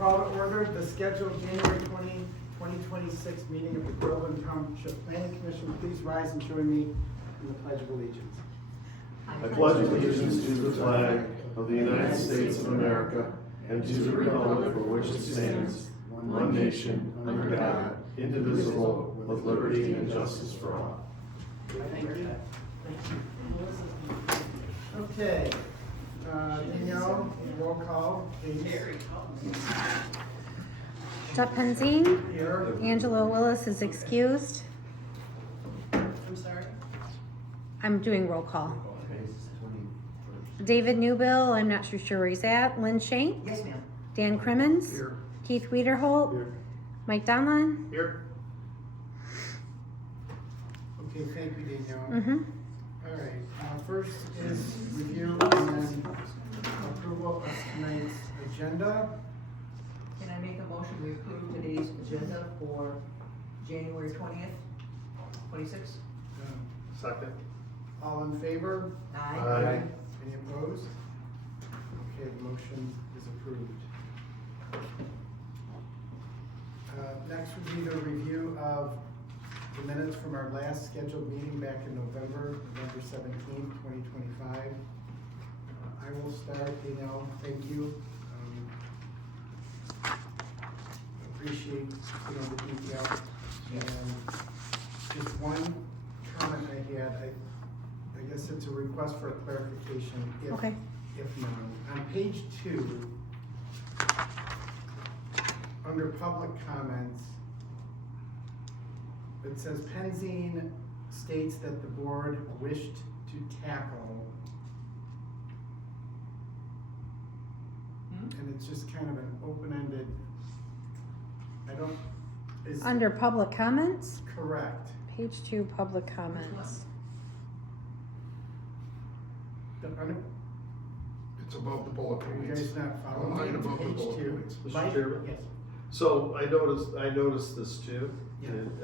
call to order the scheduled January 2026 meeting of the Groveland Township Planning Commission. Please rise and join me in the Pledge of Allegiance. I pledge allegiance to the flag of the United States of America and to the republic for which it stands, one nation, under God, indivisible, with liberty and justice for all. Thank you. Okay, Danielle, roll call, please. Jeff Penzine, Here. Angela Willis is excused. I'm sorry? I'm doing roll call. David Newbill, I'm not sure where he's at. Lynn Shank, Yes, ma'am. Dan Crimmins, Here. Keith Wiederholt, Here. Mike Donlin. Here. Okay, thank you, Danielle. Mm-hmm. All right, first is review and then approval of tonight's agenda. Can I make a motion to approve today's agenda for January 20th, 26? Second. All in favor? Aye. Any opposed? Okay, the motion is approved. Next would be the review of the minutes from our last scheduled meeting back in November 17th, 2025. I will start, Danielle, thank you. Appreciate, the detail. And just one comment I had, I guess it's a request for a clarification, Okay. if known. On page 2, under public comments, it says Penzine states that the board wished to tackle, and it's just kind of an open-ended, is Under public comments, correct. page 2, public comments. It's above the bullet Are you points. guys not following? Line above the Page bullet 2. points. Mr. Mike? Chairman? Yes. So I noticed this too, Yeah. and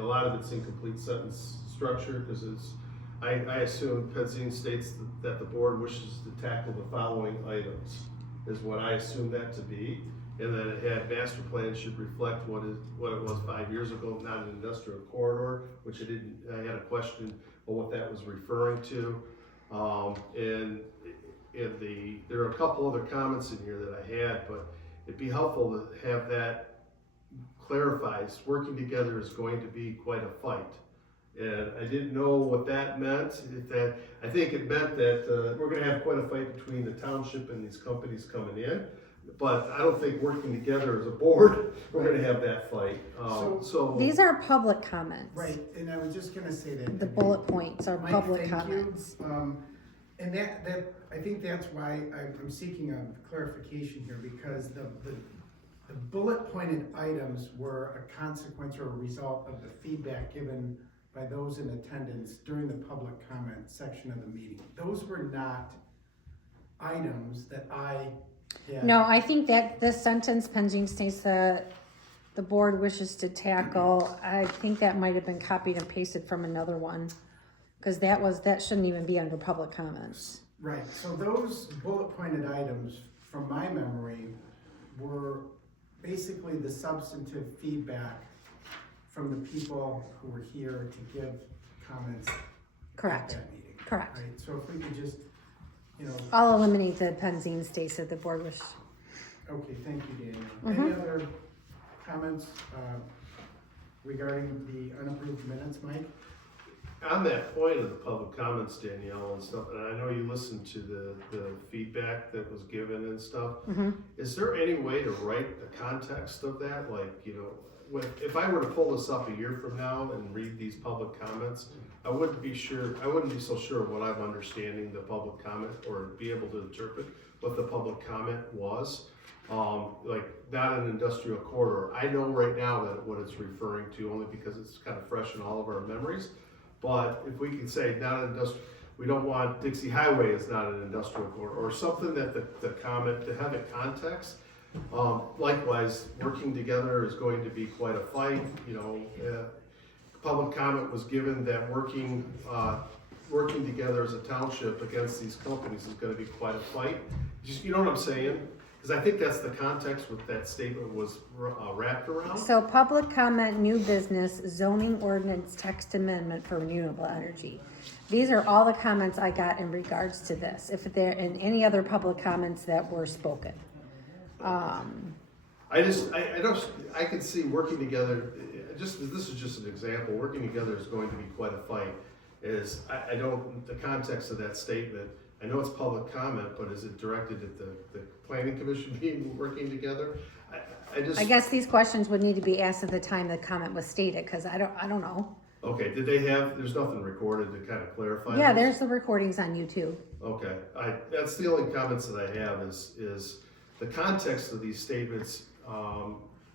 a lot of it's incomplete sentence structure, because I assume Penzine states that the board wishes to tackle the following items, is what I assumed that to be. And then it had master plan should reflect what it was 5 years ago, not an industrial corridor, which I had a question on what that was referring to. There are a couple other comments in here that I had, but it'd be helpful to have that clarified. Working together is going to be quite a fight. And I didn't know what that meant. I think it meant that we're gonna have quite a fight between the township and these companies coming in. But I don't think working together as a board, we're gonna have that fight. So These are public comments. Right, and I was just gonna say that. The bullet points are Mike, public thank you. comments. And that, I think that's why I'm seeking a clarification here, because the bullet pointed items were a consequence or a result of the feedback given by those in attendance during the public comment section of the meeting. Those were not items that I had. No, I think that this sentence, Penzine states that the board wishes to tackle, I think that might have been copied and pasted from another one. Because that shouldn't even be under public comments. Right, so those bullet pointed items, from my memory, were basically the substantive feedback from the people who were here to give comments at Correct, that meeting. correct. Right, so if we could just, I'll eliminate the Penzine states that the board wish. okay, thank you, Daniel. Mm-hmm. Any other comments regarding the unapproved minutes, Mike? on that point of the public comments, Danielle, and stuff, and I know you listened to the feedback that was given and stuff. Mm-hmm. Is there any way to write the context of that? Like, if I were to pull this up a year from now and read these public comments, I wouldn't be so sure what I'm understanding the public comment, or be able to interpret what the public comment was. Like, not an industrial corridor. I know right now that what it's referring to, only because it's kind of fresh in all of our memories. But if we could say not an industrial, we don't want Dixie Highway is not an industrial corridor, or something that the comment, to have it context. Likewise, working together is going to be quite a fight. Public comment was given that working together as a township against these companies is going to be quite a fight. You know what I'm saying? Cause I think that's the context what that statement was wrapped around. So public comment, new business, zoning ordinance, text amendment for renewable energy. These are all the comments I got in regards to this, if there, and any other public comments that were spoken. I can see working together, this is just an example, working together is going to be quite a fight. The context of that statement, I know it's public comment, but is it directed at the planning commission being working together? I guess these questions would need to be asked at the time the comment was stated, cause I don't know. Okay, there's nothing recorded to kind of clarify Yeah, this? there's the recordings on YouTube. Okay, that's the only comments that I have is the context of these statements,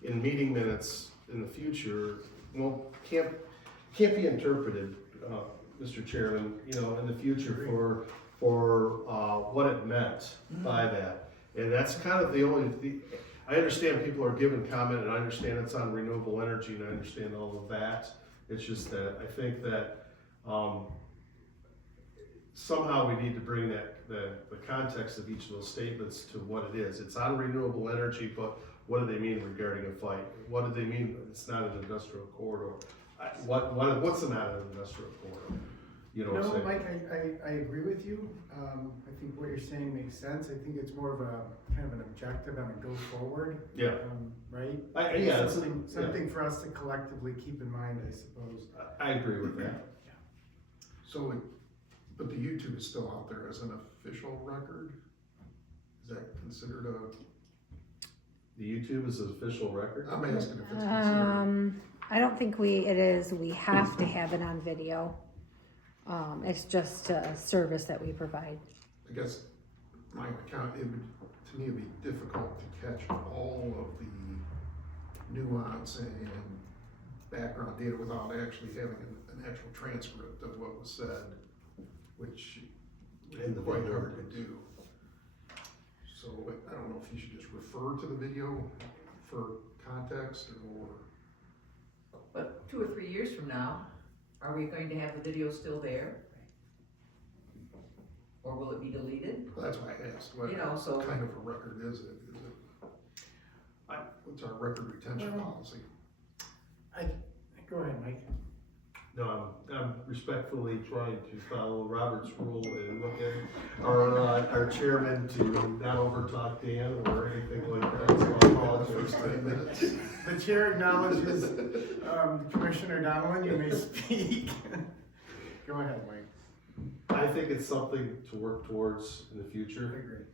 in meeting minutes in the future, can't be interpreted, Mr. Chairman, in the future for what it meant by that. And that's kind of I understand people are giving comment, and I understand it's on renewable energy, and I understand all of that. It's just that I think that, somehow we need to bring the context of each of those statements to what it is. It's on renewable energy, but what do they mean regarding a fight? What do they mean it's not an industrial corridor? What's not an industrial corridor? You know what I'm No, saying? Mike, I agree with you. I think what you're saying makes sense. I think it's more of a kind of an objective on a go forward. Yeah. Right? It's Something for us to collectively keep in mind, I suppose. I agree with that. So, but the YouTube is still out there as an official record? Is that considered The YouTube is an official record? I'm asking if it's considered. I don't think it is, we have to have it on video. It's just a service that we provide. I guess my account, to me, it'd be difficult to catch all of the nuance and background data without actually having an actual transcript of what was said, which In the is quite video. hard to do. So I don't know if you should just refer to the video for context or. But 2 or 3 years from now, are we going to have the video still there? Or will it be deleted? Well, that's why I asked, what So. kind of a record is it? What's our record retention policy? Go ahead, Mike. No, I'm respectfully trying to follow Robert's rule and look at our chairman to not overtalk Dan or anything like that, so I apologize. 5 minutes. The chair acknowledges, Commissioner Donlin, you may speak. Go ahead, Mike. I think it's something to work towards in the I future. agree.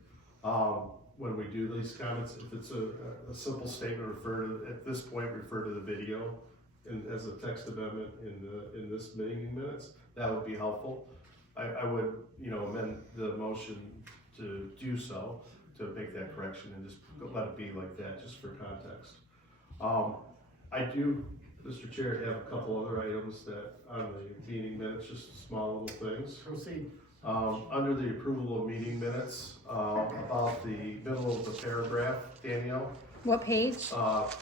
When we do these comments, if it's a simple statement, at this point, refer to the video and as a text amendment in this meeting minutes, that would be helpful. I would, amend the motion to do so, to make that correction and just let it be like that, just for context. I do, Mr. Chair, have a couple other items that on the meeting minutes, just small little things. Proceed. Under the approval of meeting minutes, about the middle of the paragraph, Danielle, What page? that's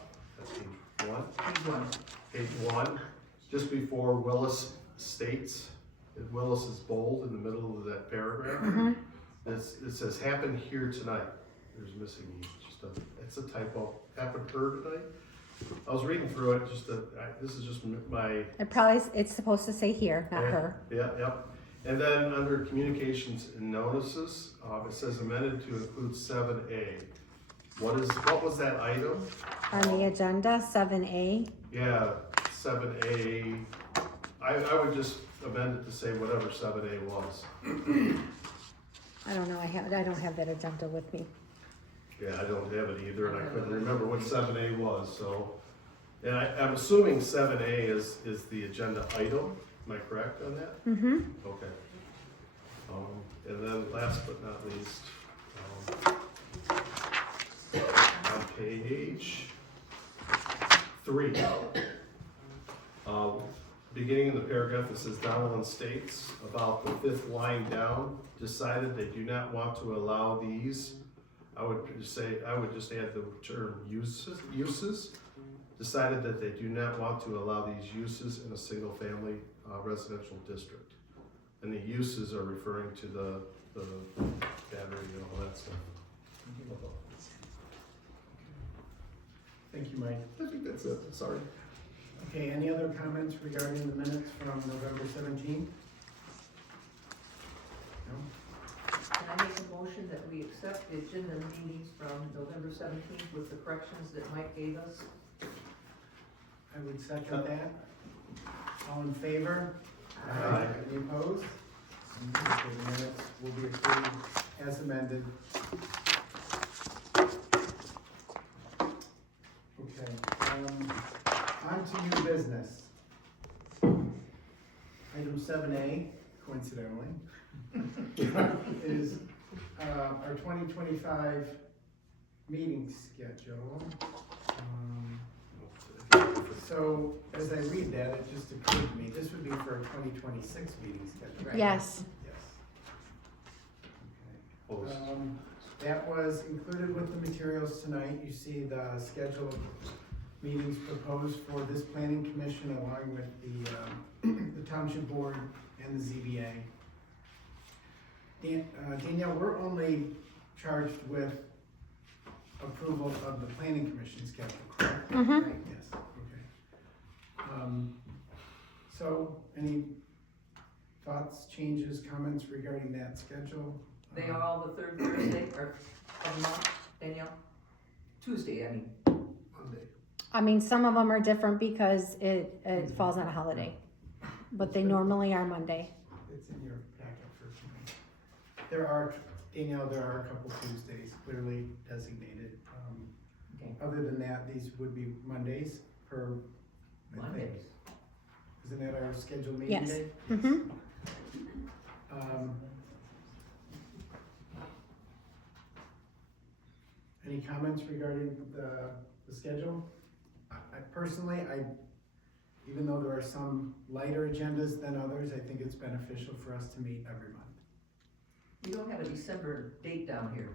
page one. Page 1. Page 1, just before Willis states, and Willis is bold in the middle of that paragraph. It says, happened here tonight. There's missing E, it's a typo, happened her tonight. I was reading through it, this is just my, It's supposed to say here, not her. Yeah. And then under communications and notices, it says amended to include 7A. What was that item? On the agenda, 7A. Yeah, 7A, I would just amend it to say whatever 7A was. I don't know, I don't have that agenda with me. Yeah, I don't have it either, and I couldn't remember what 7A was, so. And I'm assuming 7A is the agenda item, am I correct on that? Mm-hmm. Okay. And then last but not least, on page 3, beginning of the paragraph, it says Donlin states about the 5th line down, decided they do not want to allow these. I would just add the term uses, decided that they do not want to allow these uses in a single family residential district. And the uses are referring to the battery and all that stuff. Thank you, Mike. I think that's it, sorry. Okay, any other comments regarding the minutes from November 17th? No? Can I make a motion that we accept the agenda meetings from November 17th with the corrections that Mike gave us? I would second that. All in favor? Aye. Any opposed? Okay, the minutes will be approved as amended. Okay, on to new business. Item 7A, coincidentally, is our 2025 meeting schedule. So as I read that, it just occurred to me, this would be for a 2026 meeting schedule. Right. Yes. Yes. Post. That was included with the materials tonight. You see the schedule of meetings proposed for this planning commission along with the township board and the ZBA. Danielle, we're only charged with approval of the planning commission schedule, correct? Mm-hmm. Right, yes, okay. So, any thoughts, changes, comments regarding that schedule? They are all the third Thursday or of the month, Danielle? Tuesday, I mean. Monday. I mean, some of them are different because it falls on a holiday, but they normally are Monday. It's in your packet for tonight. There are, Danielle, there are a couple Tuesdays clearly designated. Okay. Other than that, these would be Mondays per, I think. Mondays. Isn't that our scheduled meeting Yes. day? Mm-hmm. Any comments regarding the schedule? I personally, even though there are some lighter agendas than others, I think it's beneficial for us to meet every month. We don't have a December date down here.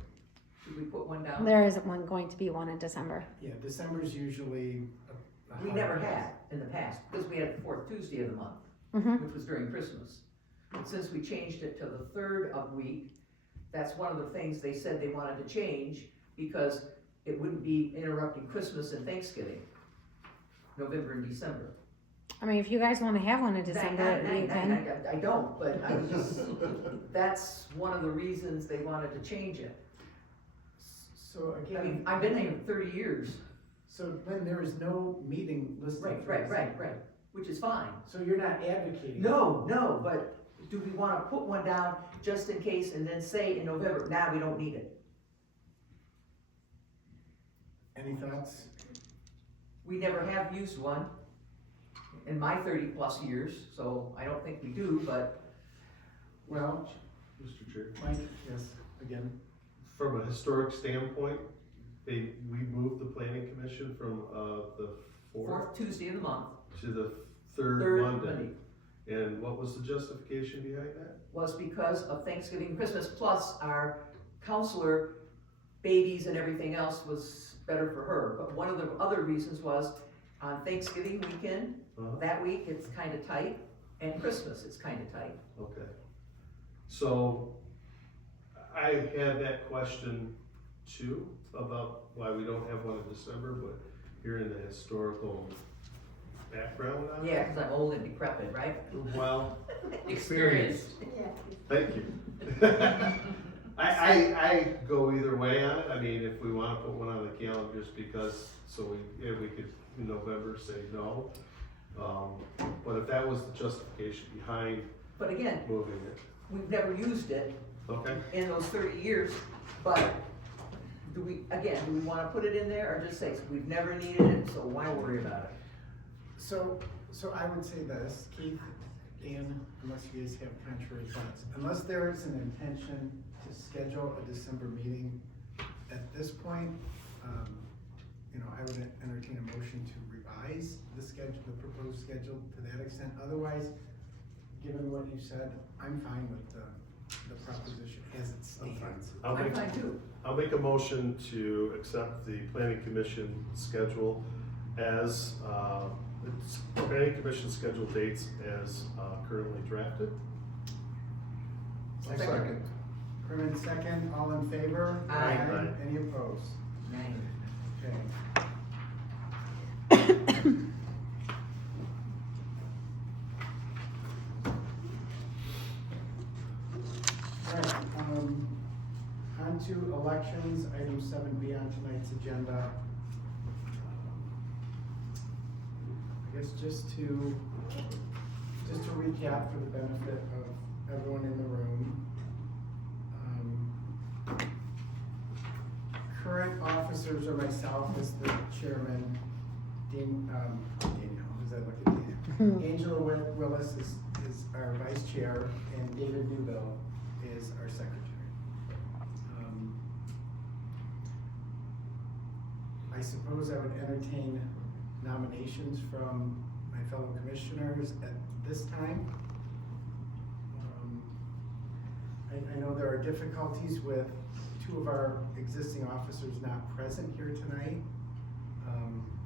Should we put one down? There isn't one going to be one in December. Yeah, December's usually a We never holiday. had in the past, because we had the fourth Tuesday of the month, Mm-hmm. which was during Christmas. But since we changed it to the third of week, that's one of the things they said they wanted to change, because it wouldn't be interrupting Christmas and Thanksgiving, November and December. I mean, if you guys want to have one in December, you can. I don't, but I was just, that's one of the reasons they wanted to change it. So I again. mean, I've been there 30 years. So Lynn, there is no meeting listed. Right, for right, right, December. right, which is fine. So you're not advocating? No, but do we wanna put one down just in case and then say in November, nah, we don't need it? Any thoughts? We never have used one in my 30+ years, so I don't think we do, but Well, Mr. Chair, Mike, yes, again. from a historic standpoint, we moved the planning commission from, the fourth fourth Tuesday of the month, to the third third Monday. Monday, And what was the justification behind that? was because of Thanksgiving and Christmas, plus our counselor, babies and everything else was better for her. But one of the other reasons was on Thanksgiving weekend, Uh-huh. that week, it's kinda tight, and Christmas, it's kinda tight. Okay. So, I had that question too, about why we don't have one in December, but hearing the historical background on it. Yeah, cause I'm old and decrepit, right? Well, Experienced. thank you. I go either way on it. I mean, if we wanna put one on the calendar just because, so if we could in November say no. But if that was the justification behind But again, moving it, we've never used it okay? in those 30 years, but do we wanna put it in there or just say, we've never needed it, so why worry about it? So I would say this, Keith, Dan, unless you guys have contrary thoughts, unless there is an intention to schedule a December meeting, at this point, I would entertain a motion to revise the schedule, the proposed schedule to that extent. Otherwise, given what you said, I'm fine with the proposition as it stands. I'm fine too. I'll make a motion to accept the planning commission schedule as, it's planning commission schedule dates as currently drafted. Second. Herman second, all in favor? Aye. Aye. Any opposed? Nine. Okay. elections, item 7B on tonight's agenda. I guess just to recap for the benefit of everyone in the room. Current officers are myself as the chairman, Danielle, who's that looking at? Angela Willis is our vice chair, and David Newbill is our secretary. I suppose I would entertain nominations from my fellow commissioners at this time. I know there are difficulties with two of our existing officers not present here tonight.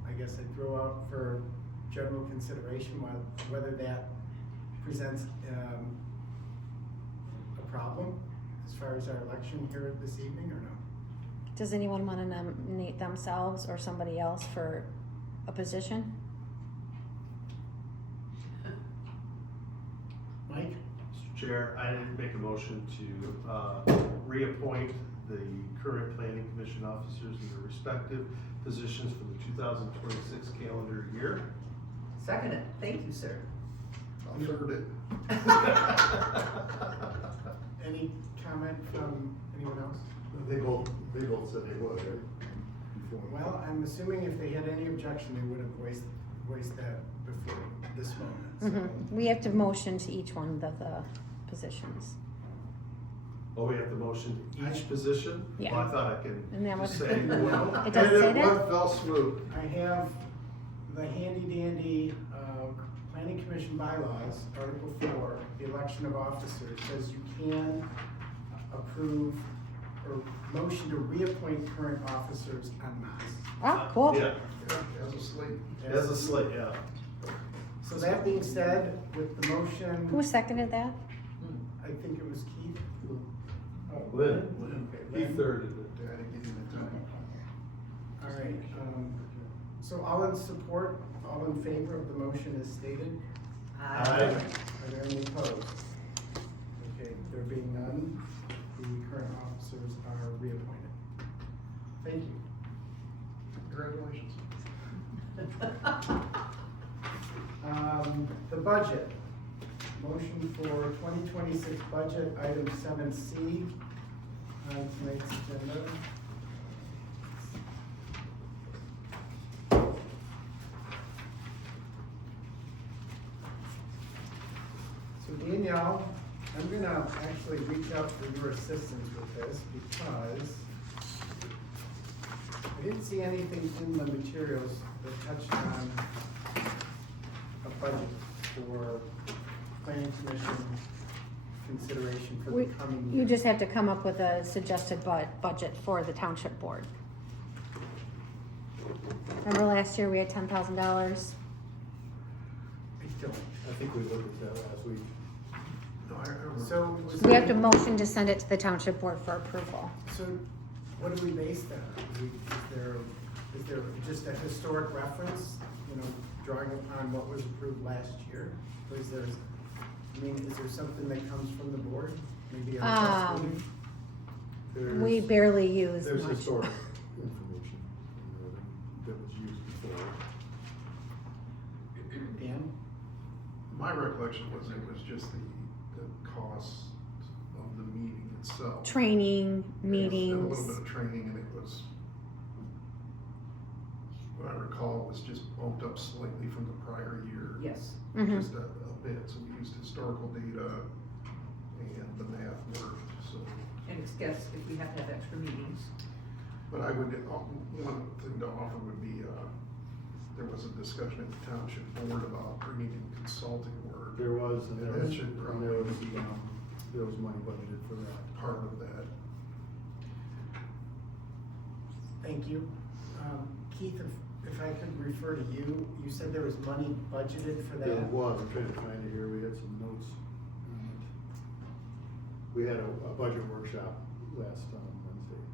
I guess I'd throw out for general consideration whether that presents a problem as far as our election here this evening or no. Does anyone want to nominate themselves or somebody else for a position? Mike? Mr. Chair, I make a motion to reappoint the current planning commission officers in their respective positions for the 2026 calendar year. Second it, thank you, sir. I'll third it. Any comment from anyone else? They both said they would, right? Before. Well, I'm assuming if they had any objection, they would have voiced that before this moment. So. We have to motion to each one of the positions. Oh, we have the motion to each position? Yeah. Well, I thought I could And that just would- say, well, It does say And that? one fell swoop. I have the handy dandy planning commission bylaws, article 4, the election of officers, says you can approve or motion to reappoint current officers en masse. Oh, cool. yeah, Yeah, as a slate. as a slate, yeah. So that being said, with the motion, Who seconded that? I think it was Keith. Oh, Lynn. Okay, He Lynn. thirded it. Yeah, I didn't give you the time. All right, so all in support, all in favor of the motion as stated? Aye. Are there any opposed? Okay, there being none, the current officers are reappointed. Thank you. Congratulations. The budget. Motion for 2026 budget, item 7C on tonight's agenda. So Danielle, I'm gonna actually reach out for your assistance with this because I didn't see anything in the materials that touched on a budget for planning commission consideration for the coming year. You just have to come up with a suggested budget for the township board. Remember last year we had $10,000? I don't. I think we looked at that last week. No, I remember. So, was We have to there- motion to send it to the township board for approval. So, what do we base that on? Is there just a historic reference, drawing upon what was approved last year? Or is there something that comes from the board? Maybe a trust meeting? We barely use There's much. historic information that was used before. Dan? My recollection was it was just the cost of the meeting itself. Training, A meetings. little bit of training, and it was, what I recall, was just bumped up slightly from the prior year. Yes, Mhm. Just a bit, so we used historical data and the math worked, so. and it's guess if we have to have extra meetings. But I would, one thing to offer would be, there was a discussion at the township board about bringing in consulting work. There was, and That should probably be there was money budgeted for that. part of that. Thank you. Keith, if I could refer to you, you said there was money budgeted for There that? was, I'm trying to find it here, we had some notes on it. We had a budget workshop last Wednesday.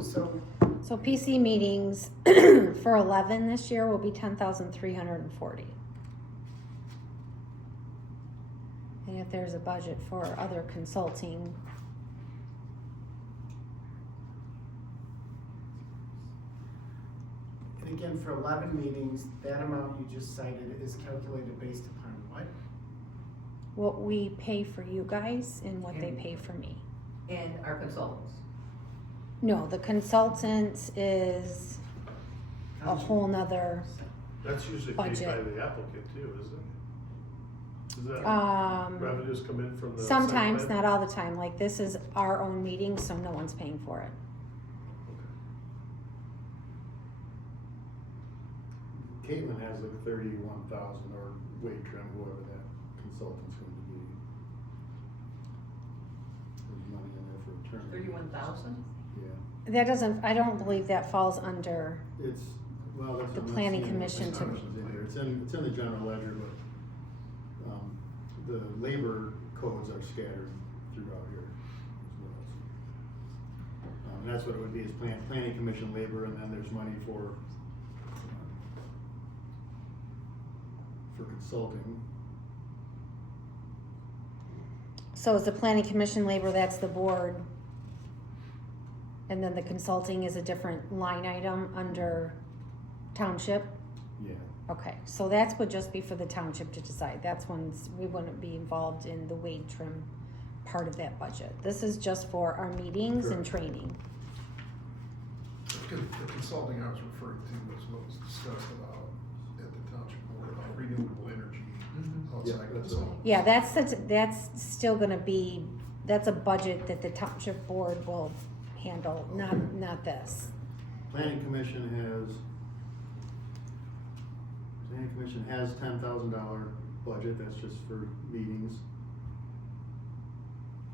So, So PC meetings for 11 this year will be 10,340. And if there's a budget for other consulting, and again, for 11 meetings, that amount you just cited is calculated based upon what? what we pay for you guys and what they pay for me. And our consultants. No, the consultants is a whole nother, That's usually paid by Budget. the applicant too, isn't it? Is that um, revenues come in from the? site sometimes, plan? not all the time. Like this is our own meeting, so no one's paying for it. Caitlin has like 31,000 or Wade Trim, whoever that consultant's going to be. There's money in there for attorney. 31,000? Yeah, That doesn't, I don't believe that falls under, it's, well, that's. The I'm not planning seeing it. commission It's to- not in here. It's in the general ledger, but, the labor codes are scattered throughout here as well. And that's what it would be, is planning commission labor, and then there's money for consulting. so is the planning commission labor, that's the board. And then the consulting is a different line item under township. Yeah, Okay, so that would just be for the township to decide. That's when we wouldn't be involved in the Wade Trim part of that budget. This is just for our meetings and Correct. training. The consulting I was referring to was what was discussed about at the township board about renewable energy Yeah, outside that's consulting. Yeah, that's still gonna be, that's a budget that the township board will handle, not this. planning commission has $10,000 budget, that's just for meetings.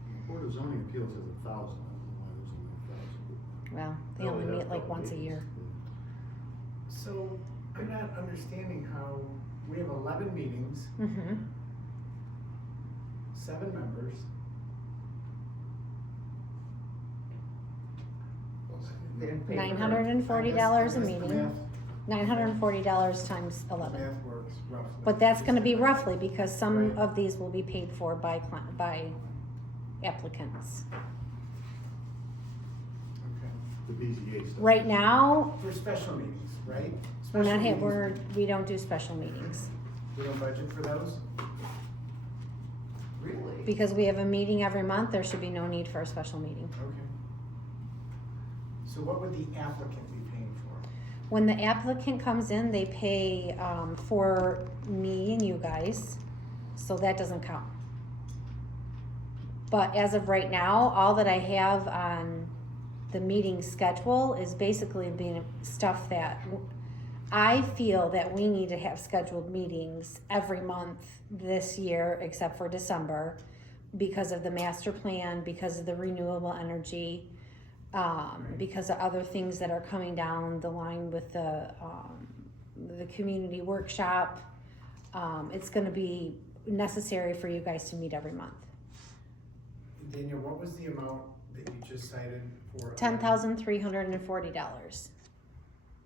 The Board of Zoning Appeals has 1,000, I don't know why there's only 1,000. Well, they They only only have meet a like couple once a meetings. year. So, I'm not understanding how we have 11 meetings, Mm-hmm. 7 members. and pay for $940 a the meeting. $940 times 11. Math works roughly. But that's gonna be roughly, because some Right. of these will be paid for by applicants. Okay. The BZA stuff. Right now, For special meetings, right? we're not, Special meetings, we don't do special meetings. We don't budget for those? Really? Because we have a meeting every month, there should be no need for a special meeting. Okay. So what would the applicant be paying for? When the applicant comes in, they pay, for me and you guys, so that doesn't count. But as of right now, all that I have on the meeting schedule is basically being stuff that I feel that we need to have scheduled meetings every month this year, except for December, because of the master plan, because of the renewable energy, because of other things that are coming down the line with the community workshop. It's gonna be necessary for you guys to meet every month. Daniel, what was the amount that you just cited for? $10,340.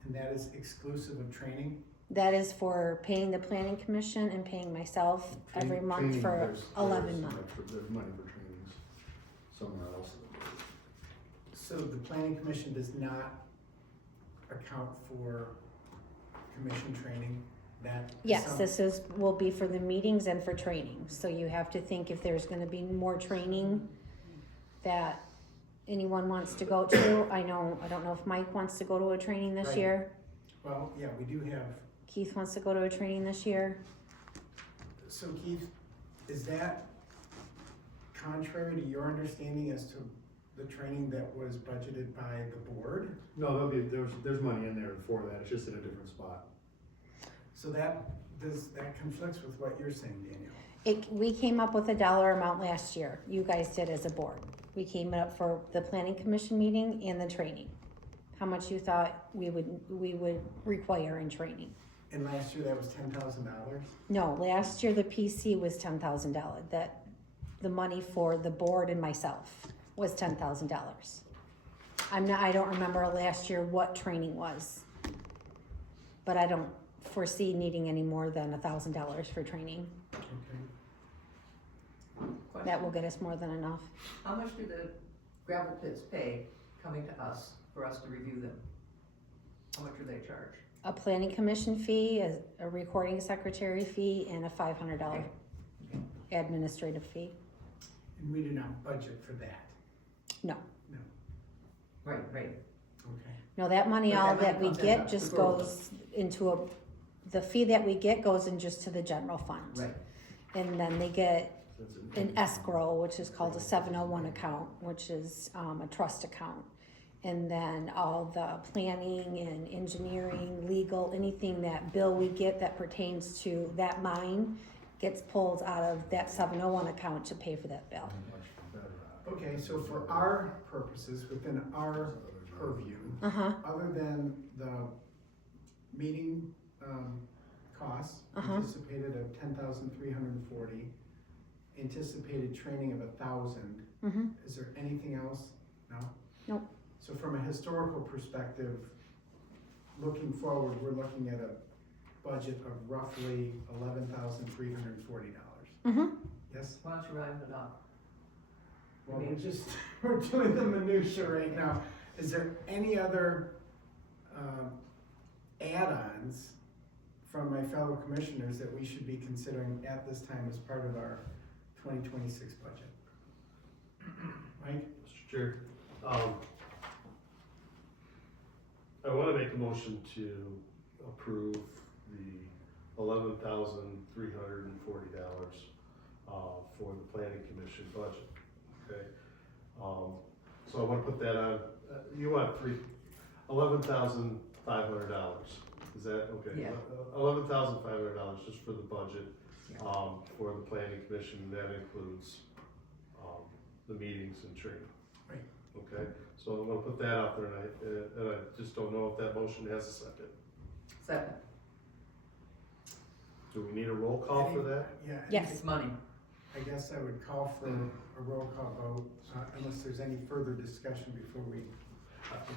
And that is exclusive of training? That is for paying the planning commission and paying myself every month Training, for there's 11 some months. extra- There's money for trainings somewhere else. So the planning commission does not account for commission training? That Yes, some- this will be for the meetings and for training, so you have to think if there's gonna be more training that anyone wants to go to. I don't know if Mike wants to go to a training this Right. year. Well, yeah, we do have, Keith wants to go to a training this year. so Keith, is that contrary to your understanding as to the training that was budgeted by the board? No, there's money in there for that, it's just at a different spot. So that conflicts with what you're saying, Daniel. We came up with a dollar amount last year, you guys did as a board. We came up for the planning commission meeting and the training. How much you thought we would require in training? And last year that was $10,000? No, last year the PC was $10,000, that the money for the board and myself was $10,000. I don't remember last year what training was. But I don't foresee needing any more than $1,000 for training. Okay. That will get us more than enough. How much do the gravel pits pay coming to us for us to review them? How much do they charge? A planning commission fee, a recording secretary fee, and a $500 administrative fee. And we do not budget for that. No, Right, right. Okay. no, that money, But all that that money we comes get out just the door. goes into the fee that we get goes in just to the general fund. Right. And then they get That's an escrow, which is called a 701 account, which is a trust account. And then all the planning and engineering, legal, anything that bill we get that pertains to that mine gets pulled out of that 701 account to pay for that bill. Okay, so for our purposes, within our purview, Uh-huh, other than the meeting, costs Uh-huh. anticipated of 10,340, anticipated training of 1,000, mm-hmm, is there anything else? No? Nope. So from a historical perspective, looking forward, we're looking at a budget of roughly $11,340. mm-hmm. Yes? Why don't you round it up? Well, we're doing the minutia right now. Is there any other, add-ons from my fellow commissioners that we should be considering at this time as part of our 2026 budget? Mike? Mr. Chair, I wanna make a motion to approve the $11,340, for the planning commission budget, okay? So I wanna put that on, you want $11,500, is that, okay? Yeah. $11,500 just for the budget, Yeah. for the planning commission, that includes, the meetings and training. Right. Okay, so I'm gonna put that out there, and I just don't know if that motion has a second. Second, Do we need a roll call for that? Yeah. Yes. it's money. I guess I would call for a roll call vote, unless there's any further discussion before we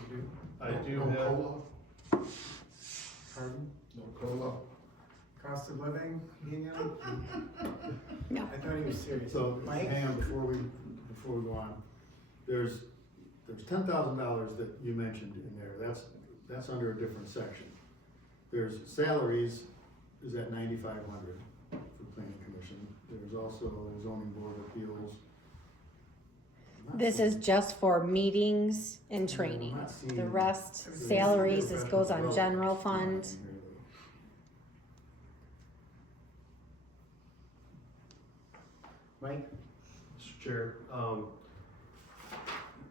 do. I do No have, COLA? Pardon? No COLA? Cost of living, being out? No. I thought he was serious. So, Mike? hang on, before we go on, there's $10,000 that you mentioned in there, that's under a different section. There's salaries is at 9,500 for planning commission, there's also zoning board of appeals. This is just for meetings and training. I'm not seeing- The rest, salaries, this goes on general fund. Mike? Mr. Chair,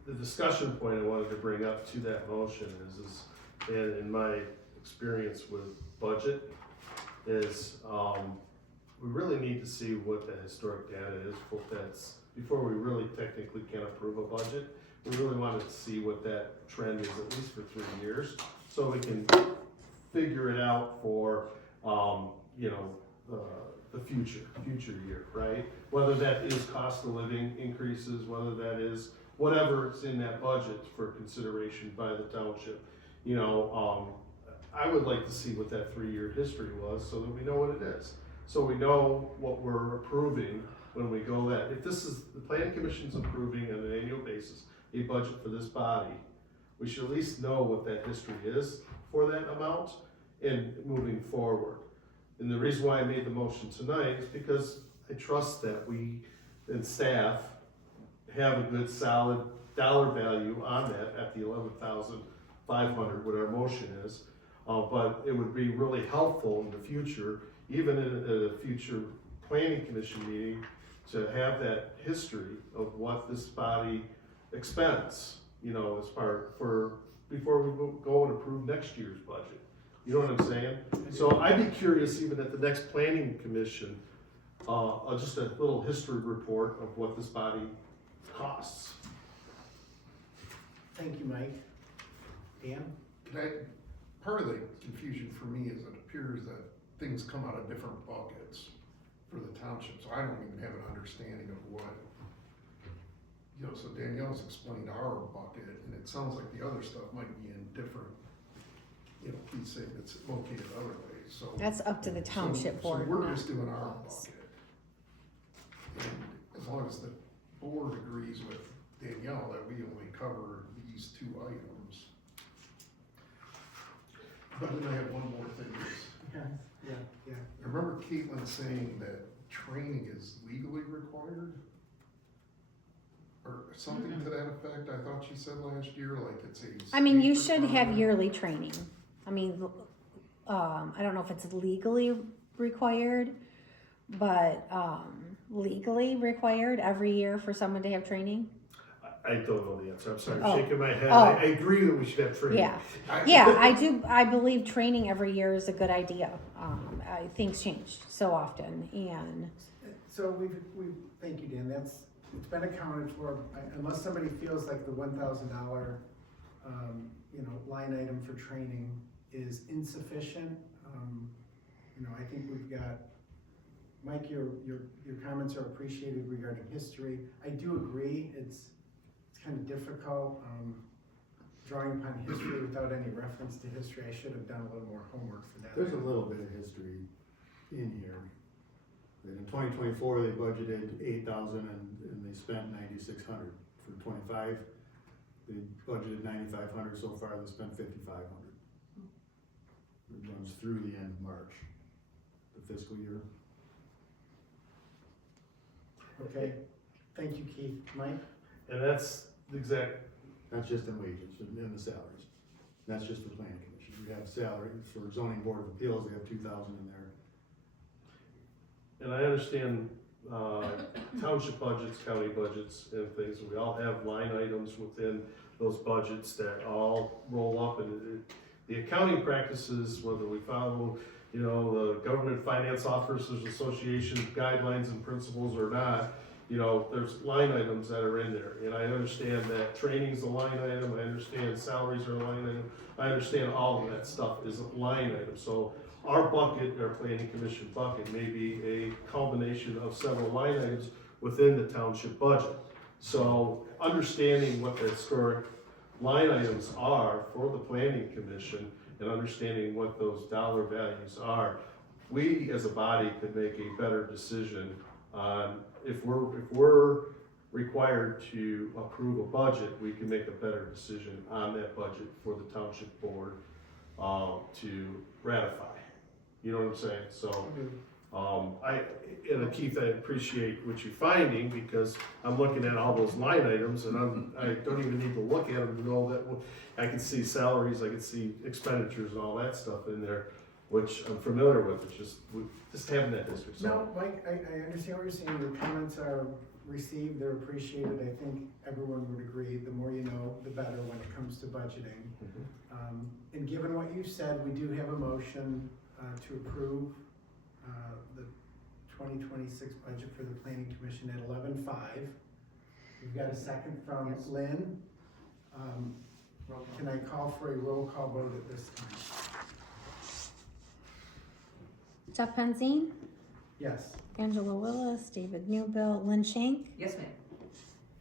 the discussion point I wanted to bring up to that motion is, and in my experience with budget, is, we really need to see what the historic data is, before we really technically can approve a budget. We really wanted to see what that trend is, at least for 3 years, so we can figure it out for, the future year, right? Whether that is cost of living increases, whether that is whatever is in that budget for consideration by the township. I would like to see what that 3-year history was, so that we know what it is. So we know what we're approving when we go that, if this is, the planning commission's approving on an annual basis, a budget for this body, we should at least know what that history is for that amount and moving forward. And the reason why I made the motion tonight is because I trust that we and staff have a good solid dollar value on that at the 11,500, what our motion is. But it would be really helpful in the future, even in a future planning commission meeting, to have that history of what this body expends, as before we go and approve next year's budget. You know what I'm saying? So I'd be curious, even at the next planning commission, just a little history report of what this body costs. Thank you, Mike. Dan? Part of the confusion for me is it appears that things come out of different buckets for the township, so I don't even have an understanding of what you know, so Danielle's explained our bucket, and it sounds like the other stuff might be in different, you know, he's saying it's located other ways, so. That's up to the township board. So we're not just doing our us. bucket. And as long as the board agrees with Danielle that we only cover these two items. But then I have one more thing is, Yeah. I remember Caitlin saying that training is legally required? Or something to that effect, I thought she said last year, like it's a. I mean, you state should have requirement. yearly training. I mean, I don't know if it's legally required, but, legally required every year for someone to have training. I don't know the answer, I'm sorry, Oh. I'm shaking my head, Oh. I agree that we should have training. Yeah, I- yeah, I believe training every year is a good idea. Things change so often, and So thank you, Dan, it's been accounted for, unless somebody feels like the $1,000, line item for training is insufficient. I think we've got, Mike, your comments are appreciated regarding history. I do agree, it's kind of difficult, drawing upon history without any reference to history. I should have done a little more homework for that. There's a little bit of history in here. That in 2024, they budgeted 8,000 and they spent 9,600. For 25, they budgeted 9,500 so far, they spent 5,500. It runs through the end of March, the fiscal year. Okay, thank you, Keith. Mike? And that's the exact, That's just in wages and the salaries. That's just for planning commission. We have salaries for zoning board of appeals, they have 2,000 in there. and I understand, township budgets, county budgets and things, we all have line items within those budgets that all roll up, and the accounting practices, whether we follow, the Government Finance Officers Association guidelines and principles or not, there's line items that are in there, and I understand that training's a line item, I understand salaries are a line item, I understand all of that stuff is a line item, so our bucket, our planning commission bucket, may be a combination of several line items within the township budget. So understanding what the historic line items are for the planning commission and understanding what those dollar values are, we as a body could make a better decision on if we're required to approve a budget, we can make a better decision on that budget for the township board to ratify. You know what I'm saying? So, Keith, I appreciate what you're finding, because I'm looking at all those line items and I don't even need to look at them to know that I can see salaries, I can see expenditures and all that stuff in there, which I'm familiar with. It's just having that history. So, No, Mike, I understand what you're saying. Your comments are received, they're appreciated. I think everyone would agree, the more you know, the better when it comes to budgeting. And given what you said, we do have a motion to approve the 2026 budget for the Planning Commission at 11.5. We've got a second from Yes. Lynn. Can I call for a roll call vote at this time? Jeff Penzine, Yes. Angela Willis, David Newbill, Lynn Shank, Yes, ma'am.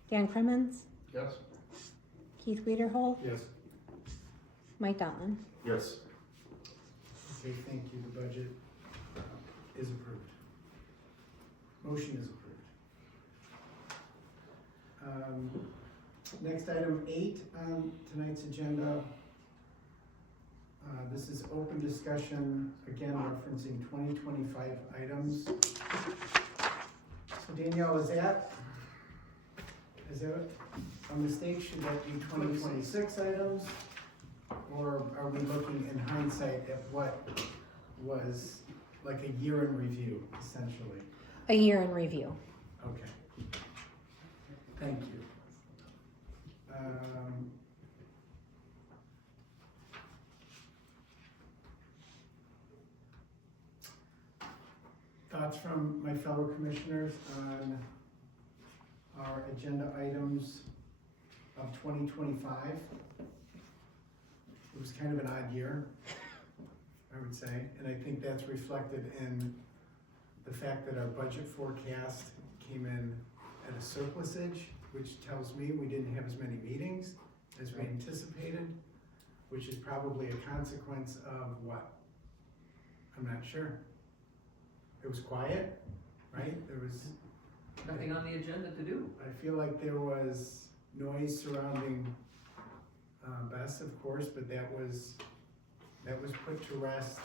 Dan Crimmins, Yes, Keith Wiederhold, Yes. Mike Dotlin. yes. Okay, thank you. The budget is approved. Motion is approved. Next item 8 on tonight's agenda. This is open discussion, again referencing 2025 items. So Danielle, is that a mistake? Should that be 2026 items? Or are we looking in hindsight at what was like a year in review, essentially? A year in review. Okay. Thank you. Thoughts from my fellow commissioners on our agenda items of 2025? It was kind of an odd year, I would say, and I think that's reflected in the fact that our budget forecast came in at a surplusage. which tells me we didn't have as many meetings as we anticipated, which is probably a consequence of what? I'm not sure. It was quiet, right? There was, Nothing on the agenda to do. I feel like there was noise surrounding, Bess, of course, but that was put to rest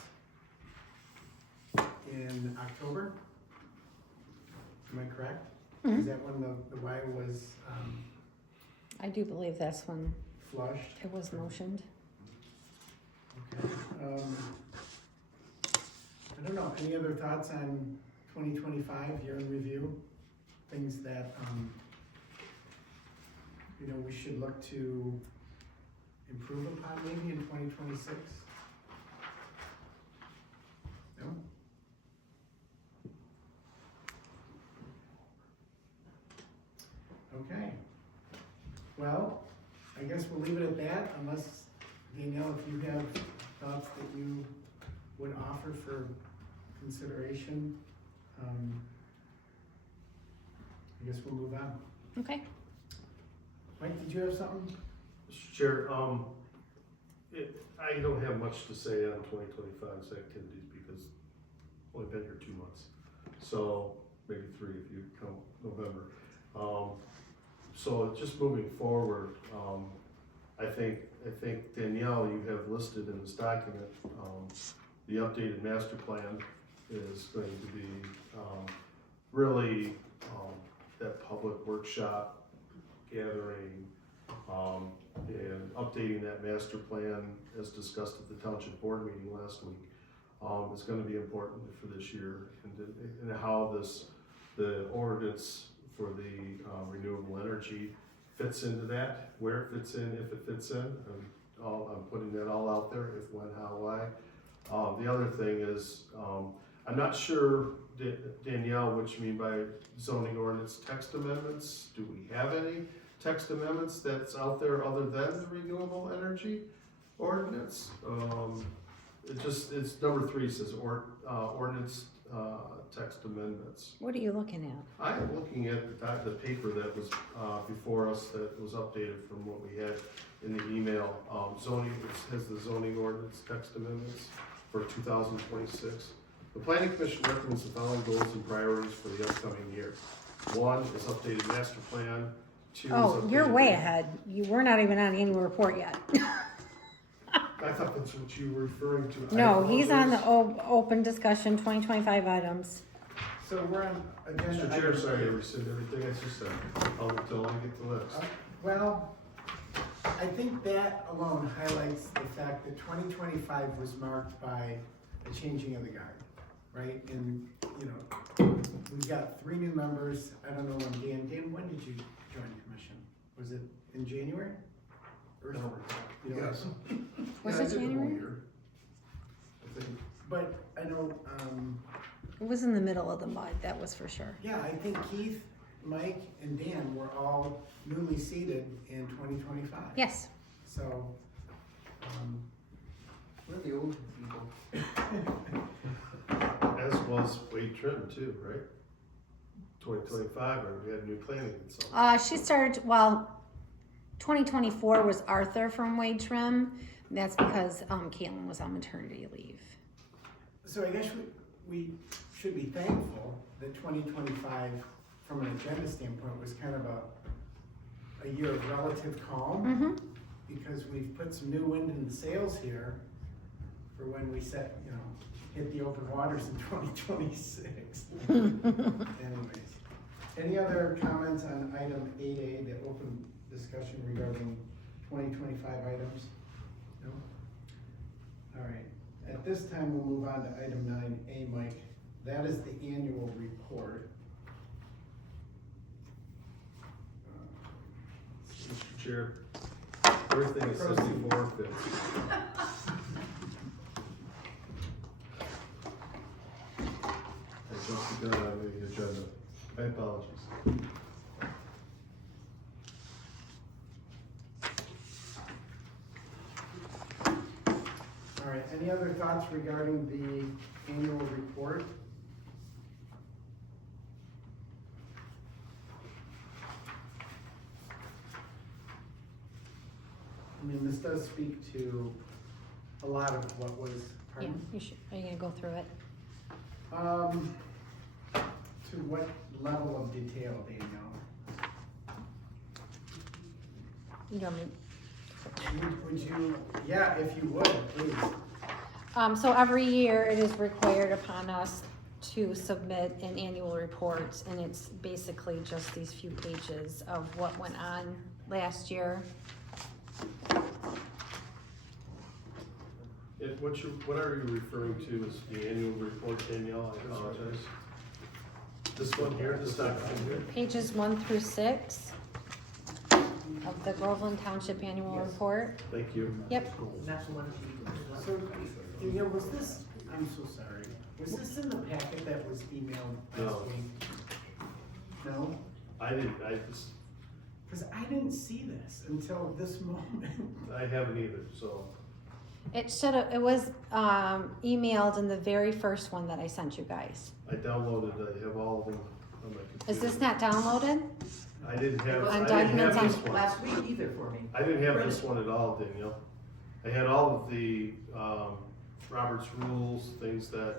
in October. Am I correct? Is that when the wire was, I do believe that's when flushed? it was motioned. Okay. I don't know, any other thoughts on 2025 year in review? Things that, we should look to improve upon maybe in 2026? No? Okay. Well, I guess we'll leave it at that unless, Danielle, if you have thoughts that you would offer for consideration, I guess we'll move on. Okay. Mike, did you have something? Mr. Chair, I don't have much to say on 2025's activities because I've only been here 2 months. So maybe 3 if you count November. So just moving forward, I think Danielle, you have listed in this document, the updated master plan is going to be really that public workshop gathering and updating that master plan as discussed at the township board meeting last week. Is going to be important for this year and how the ordinance for the renewable energy fits into that, where it fits in, if it fits in. I'm putting that all out there, if, when, how, why. The other thing is, I'm not sure, Danielle, what you mean by zoning ordinance text amendments. Do we have any text amendments that's out there other than the renewable energy ordinance? It's number 3 says ordinance text amendments. What are you looking at? I am looking at the paper that was before us that was updated from what we had in the email. Zoning, it has the zoning ordinance text amendments for 2026. The Planning Commission recommends the following goals and priorities for the upcoming year. 1 is updated master plan. 2 is Oh, you're updated- way ahead. We're not even on annual report yet. I thought that's what you were referring to. No, he's on the open discussion, 2025 items. So we're on agenda. Mr. Chair, item- sorry, I rescind everything I just said. I'll until I get the list. Well, I think that alone highlights the fact that 2025 was marked by a changing of the guard, right? And, we've got 3 new members. I don't know when Dan, when did you join the commission? Was it in January? Or- you know, Yes. Was Yeah, I it did the whole January? year, I think. But I know, It was in the middle of the mud, that was for sure. yeah, I think Keith, Mike, and Dan were all newly seated in 2025. Yes. So, We're the old people. As was Wade Trim too, right? 2025, or we had a new planning consultant. She started, 2024 was Arthur from Wade Trim. That's because Caitlin was on maternity leave. so I guess we should be thankful that 2025, from an agenda standpoint, was kind of a year of relative calm, Mm-hmm. because we've put some new wind in the sails here for when we hit the open waters in 2026. Anyways, any other comments on item 8A, the open discussion regarding 2025 items? No? All right, at this time, we'll move on to item 9A, Mike. That is the annual report. Mr. Chair, everything is 64 fits. I jumped the gun on the agenda. My apologies. All right, any other thoughts regarding the annual report? mean, this does speak to a lot of what was, Yeah, pardon? you should, are you gonna go through it? To what level of detail, Danielle? You don't mean, Would you, yeah, if you would, please. so every year it is required upon us to submit an annual report, and it's basically just these few pages of what went on last year. What are you referring to as the annual report, Danielle? I apologize. This one here, this document here? Pages 1 through 6 of the Groveland Township Annual Report. Thank you. Yep, That's the one. So, Danielle, was this, I'm so sorry, was this in the packet that was emailed No. last week? No? I Cause I didn't see this until this moment. haven't either, so. it it was, emailed in the very first one that I sent you guys. I downloaded, I have all of them on my computer. Is this not downloaded? I didn't have, On I didn't documents have on- this one. Last week either for me. I didn't have this one at all, Danielle. I had all of the, Robert's rules, things that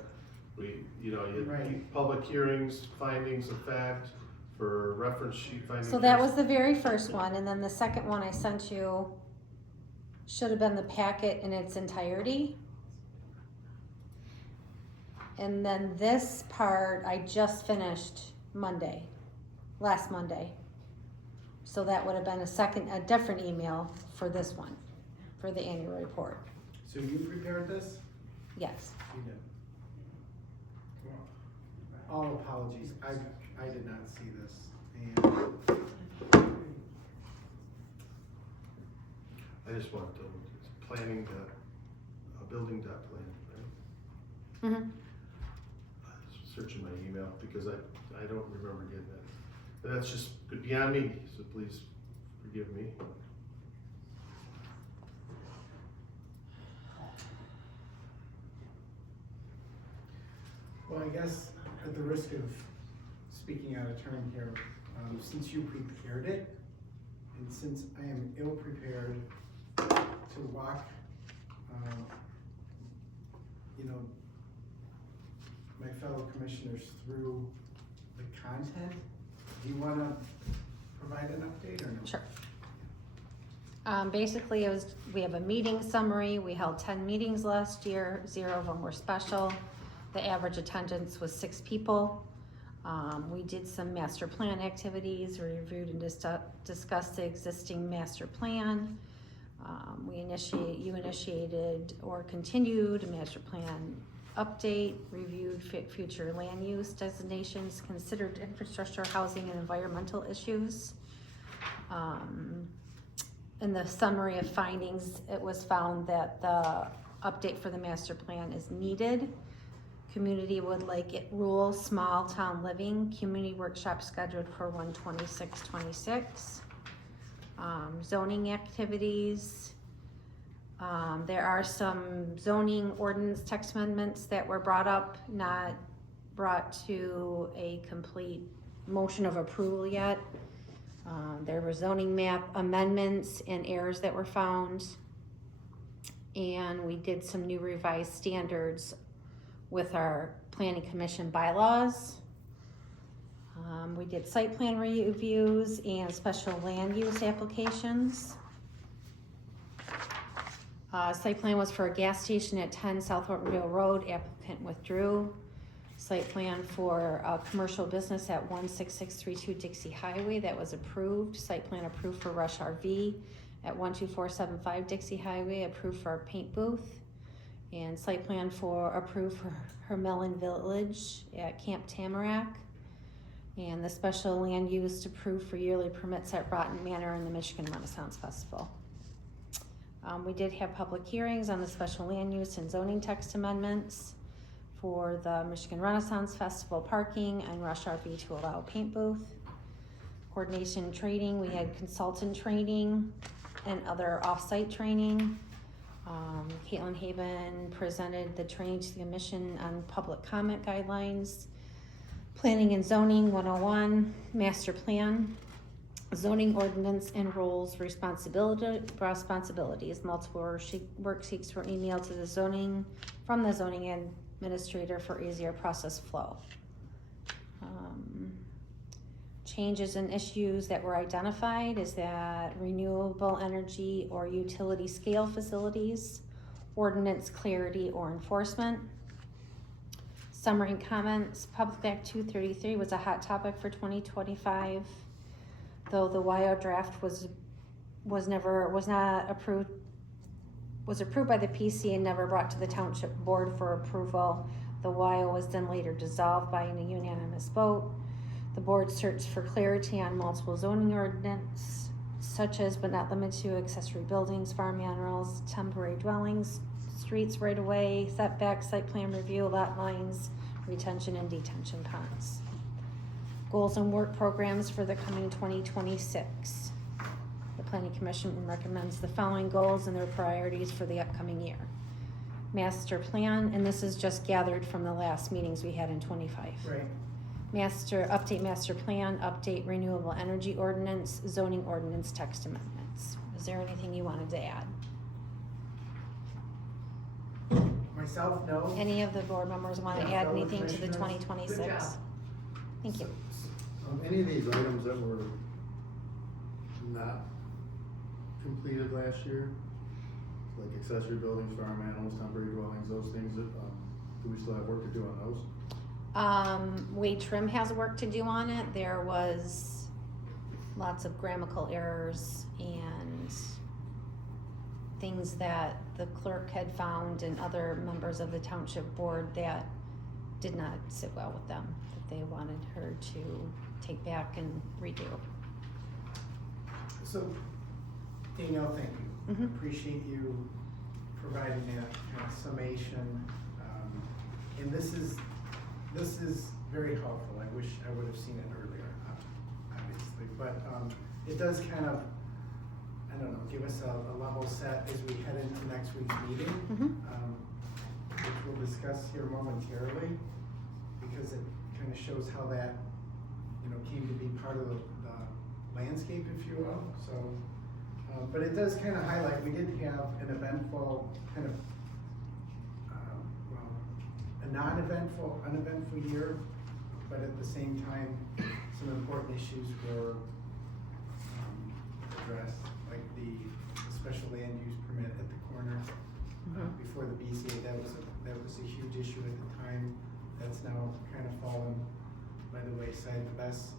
we, you had Right. public hearings, findings of fact, for reference sheet findings. So that was the very first one, and then the second one I sent you should have been the packet in its entirety. And then this part I just finished last Monday. So that would have been a different email for this one, for the annual report. So you prepared this? Yes. You did. All apologies, I did not see this, and I just want to, planning that, building that plan, right? Mm-hmm. I was searching my email because I don't remember getting that. But that's just beyond me, so please forgive me. well, I guess at the risk of speaking out of turn here, since you prepared it, and since I am ill-prepared to walk, my fellow commissioners through the content, do you wanna provide an update or no? Sure. Basically, we have a meeting summary. We held 10 meetings last year, 0 of them were special. The average attendance was 6 people. We did some master plan activities, we reviewed and discussed the existing master plan. You initiated or continued a master plan update, reviewed future land use designations, considered infrastructure, housing, and environmental issues. In the summary of findings, it was found that the update for the master plan is needed. Community would like it rural, small town living, community workshop scheduled for 1/26/26. Zoning activities. There are some zoning ordinance text amendments that were brought up, not brought to a complete motion of approval yet. There were zoning map amendments and errors that were found. And we did some new revised standards with our planning commission bylaws. We did site plan reviews and special land use applications. Site plan was for a gas station at 10 South Hortonville Road, applicant withdrew. Site plan for a commercial business at 16632 Dixie Highway, that was approved. Site plan approved for Rush RV at 12475 Dixie Highway, approved for a paint booth. And site plan approved for Hermelin Village at Camp Tamarack. And the special land use approved for yearly permits at Broughton Manor and the Michigan Renaissance Festival. We did have public hearings on the special land use and zoning text amendments for the Michigan Renaissance Festival parking and Rush RV to allow a paint booth. Coordination training, we had consultant training and other off-site training. Caitlin Haben presented the training to the commission on public comment guidelines. Planning and zoning 101, master plan. zoning ordinance and rules responsibilities. Multiple worksheets were emailed to the from the zoning administrator for easier process flow. Changes and issues that were identified is that renewable energy or utility scale facilities, ordinance clarity or enforcement. Summary and comments, Public Act 233 was a hot topic for 2025. Though the WIO draft was approved by the PC and never brought to the township board for approval. The WIO was then later dissolved by a unanimous vote. The board searched for clarity on multiple zoning ordinance, such as but not limited to accessory buildings, farm animals, temporary dwellings, streets right of way, setbacks, site plan review, lot lines, retention and detention ponds. Goals and work programs for the coming 2026. The Planning Commission recommends the following goals and their priorities for the upcoming year. Master plan, and this is just gathered from the last meetings we had in 25. Right. Update master plan, update renewable energy ordinance, zoning ordinance text amendments. Is there anything you wanted to add? Myself, no. Any of the board members want to Yeah, add fellow anything to the commissioners. 2026? Good job. Thank you. Any of these items that were not completed last year, like accessory buildings, farm animals, temporary dwellings, those things, do we still have work to do on those? Wade Trim has work to do on it. There was lots of grammatical errors and things that the clerk had found and other members of the township board that did not sit well with them, that they wanted her to take back and redo. So, Danielle, thank you. Mhm. Appreciate you providing that kind of summation. And this is very helpful. I wish I would have seen it earlier, obviously. But it does kind of, I don't know, give us a level set as we head into next week's meeting, which we'll discuss here momentarily, because it kind of shows how that, came to be part of the landscape, if you will. So, but it does kind of highlight, we did have an eventful kind of, uneventful year, but at the same time, some important issues were addressed, like the special land use permit at the corner before the BCA. That was a huge issue at the time. That's now kind of fallen by the wayside. The best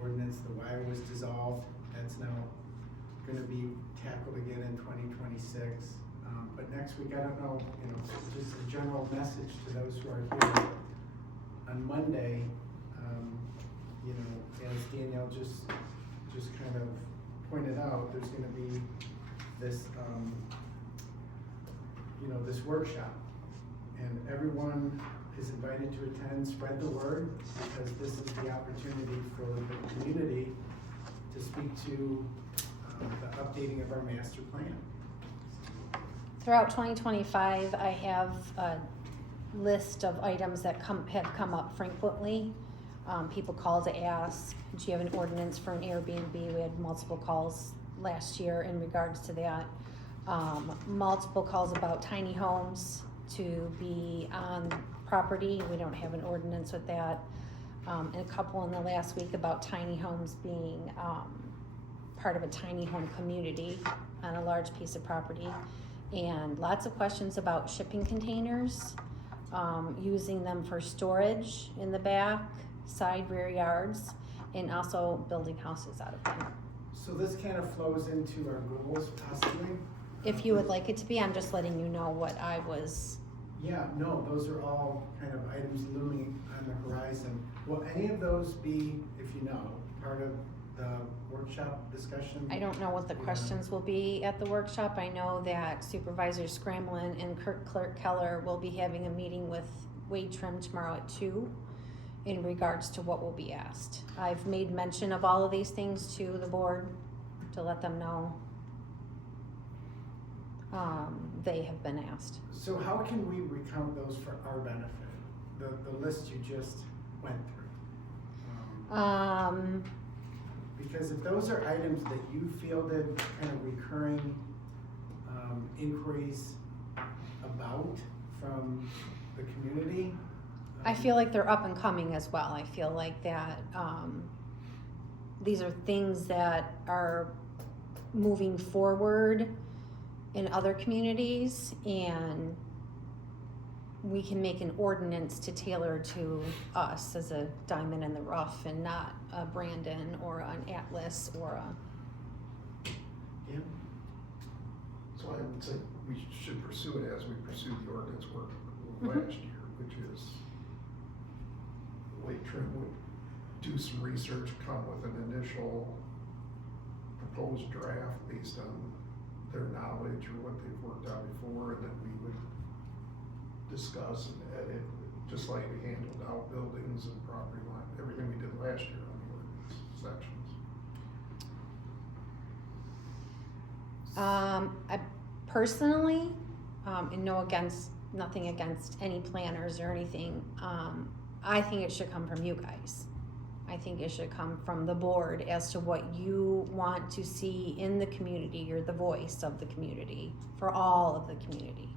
ordinance, the wire was dissolved. That's now going to be tackled again in 2026. But next week, I don't know, just a general message to those who are here. On Monday, as Danielle just kind of pointed out, there's gonna be this, this workshop. And everyone is invited to attend, spread the word, because this is the opportunity for the community to speak to the updating of our master plan. Throughout 2025, I have a list of items that have come up frequently. People call to ask, do you have an ordinance for an Airbnb? We had multiple calls last year in regards to that. Multiple calls about tiny homes to be on property. We don't have an ordinance with that. And a couple in the last week about tiny homes being part of a tiny home community on a large piece of property. And lots of questions about shipping containers, using them for storage in the back, side, rear yards, and also building houses out of them. So this kind of flows into our goals possibly? If you would like it to be, I'm just letting you know what I was. Yeah, no, those are all kind of items looming on the horizon. Will any of those be, if you know, part of the workshop discussion? I don't know what the questions will be at the workshop. I know that Supervisor Scramlin and Clerk Keller will be having a meeting with Wade Trim tomorrow at 2 in regards to what will be asked. I've made mention of all of these things to the board to let them know they have been asked. So how can we recount those for our benefit? The list you just went through? Because if those are items that you fielded kind of recurring, inquiries about from the community. I feel like they're up and coming as well. I feel like that, these are things that are moving forward in other communities, and we can make an ordinance to tailor to us as a diamond in the rough and not a Brandon or an Atlas or a, Yeah. So I would say we should pursue it as we pursued the ordinance work Mhm. last year, which is Wade Trim would do some research, come with an initial proposed draft based on their knowledge or what they've worked on before, and then we would discuss and edit, just like we handled outbuildings and property line, everything we did last year on the ordinance sections. I personally, and nothing against any planners or anything, I think it should come from you guys. I think it should come from the board as to what you want to see in the community. You're the voice of the community, for all of the community.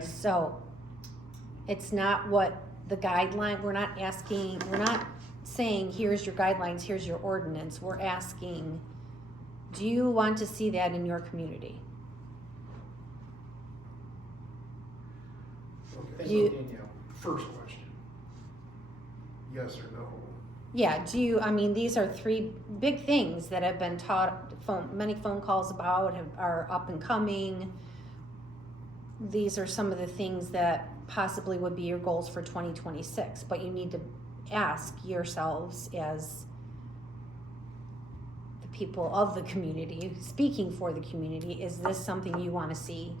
So, it's not what the guideline, we're not saying, here's your guidelines, here's your ordinance. We're asking, do you want to see that in your community? Okay, Thank You- you, Danielle. first question, yes or no? Yeah, these are three big things that have been many phone calls about, are up and coming. These are some of the things that possibly would be your goals for 2026, but you need to ask yourselves as the people of the community, speaking for the community, is this something you want to see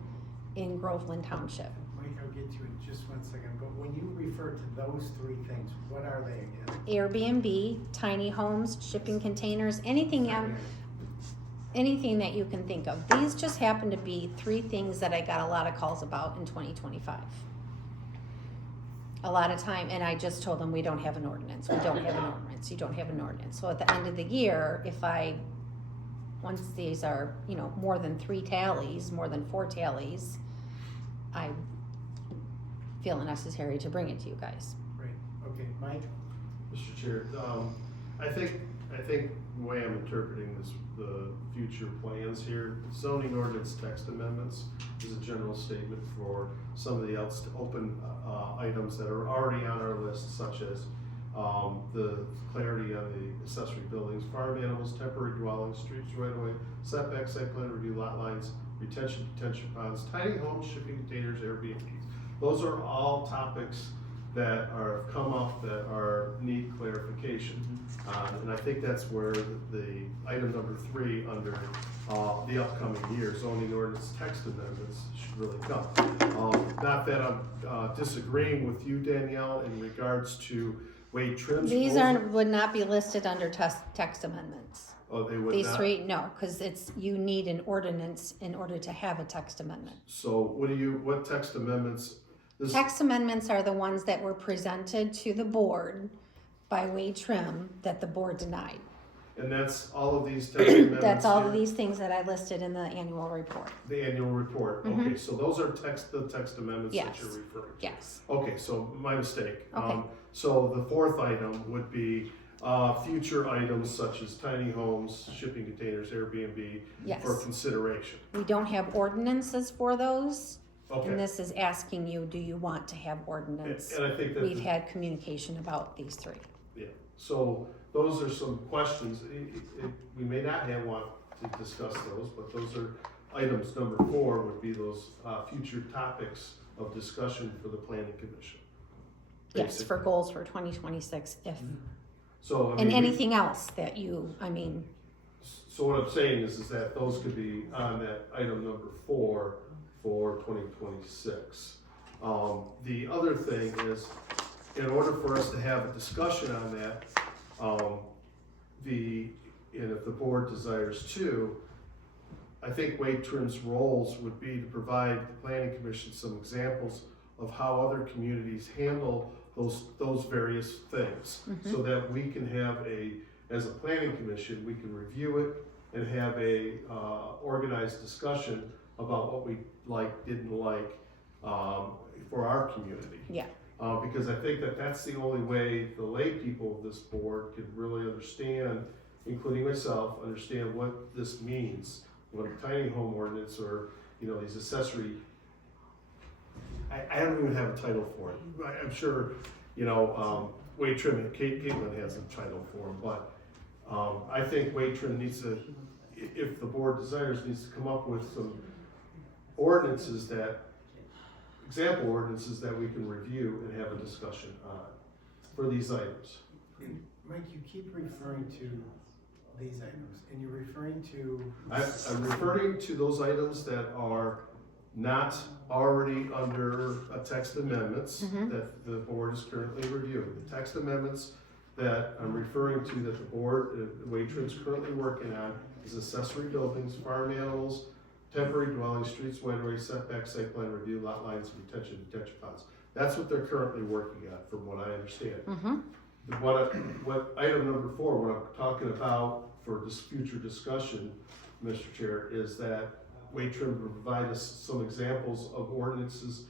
in Groveland Township? Mike, I'll get to it in just 1 second, but when you refer to those three things, what are they again? Airbnb, tiny homes, shipping containers, anything that you can think of. These just happen to be three things that I got a lot of calls about in 2025. A lot of time, and I just told them we don't have an ordinance. We don't have an ordinance. You don't have an ordinance. So at the end of the year, once these are, more than 3 tallies, more than 4 tallies, I feel it necessary to bring it to you guys. Right, okay, Mike? Mr. Chair, I think the way I'm interpreting this, the future plans here, zoning ordinance text amendments is a general statement for some of the open items that are already on our list, such as the clarity on the accessory buildings, farm animals, temporary dwellings, streets, right of way, setbacks, site plan review, lot lines, retention ponds, tiny homes, shipping containers, Airbnbs. Those are all topics that have come up that need clarification. And I think that's where the item number 3 under the upcoming year, zoning ordinance text amendments, should really come. Not that I'm disagreeing with you, Danielle, in regards to Wade Trim's. These rules. would not be listed under text amendments. Oh, they would These not? three, no, because you need an ordinance in order to have a text amendment. So what text amendments? Text amendments are the ones that were presented to the board by Wade Trim that the board denied. And that's all of these text amendments? That's all of here? these things that I listed in the annual report. The annual report, Mhm. okay, so those are the text amendments that Yes. you're referring to? Yes. Okay, so my mistake. Okay. So the 4th item would be, future items such as tiny homes, shipping containers, Airbnb, for Yes. consideration. We don't have ordinances for those. And Okay, this is asking you, do you want to have ordinance? and I think that. We've had communication about these three. Yeah, so those are some questions, we may not want to discuss those, but those are items number 4 would be those, future topics of discussion for the planning commission. Yes, for basically. goals for 2026, if, So, I and mean, anything else that so what I'm saying is that those could be on that item number 4 for 2026. The other thing is, in order for us to have a discussion on that, and if the board desires to, I think Wade Trim's roles would be to provide the planning commission some examples of how other communities handle those various things, so that we can have as a planning commission, we can review it and have a, organized discussion about what we like, didn't like, for our community. Yeah. Because I think that that's the only way the lay people of this board could really understand, including myself, understand what this means. What a tiny home ordinance or, these accessory, I don't even have a title for it. I'm sure, Wade Trim and Caitlin has a title for them, but, I think Wade Trim needs to, if the board desires, needs to come up with some ordinances example ordinances that we can review and have a discussion on for these items. Mike, you keep referring to these items, and you're referring to. I'm referring to those items that are not already under text amendments that the board is currently reviewing. The text amendments that I'm referring to that the board, Wade Trim's currently working on is accessory buildings, farm animals, temporary dwelling, streets, waterways, setback, site plan review, lot lines, detention ponds. That's what they're currently working on, from what I understand. What item number 4, what I'm talking about for this future discussion, Mr. Chair, is that Wade Trim will provide us some examples of ordinances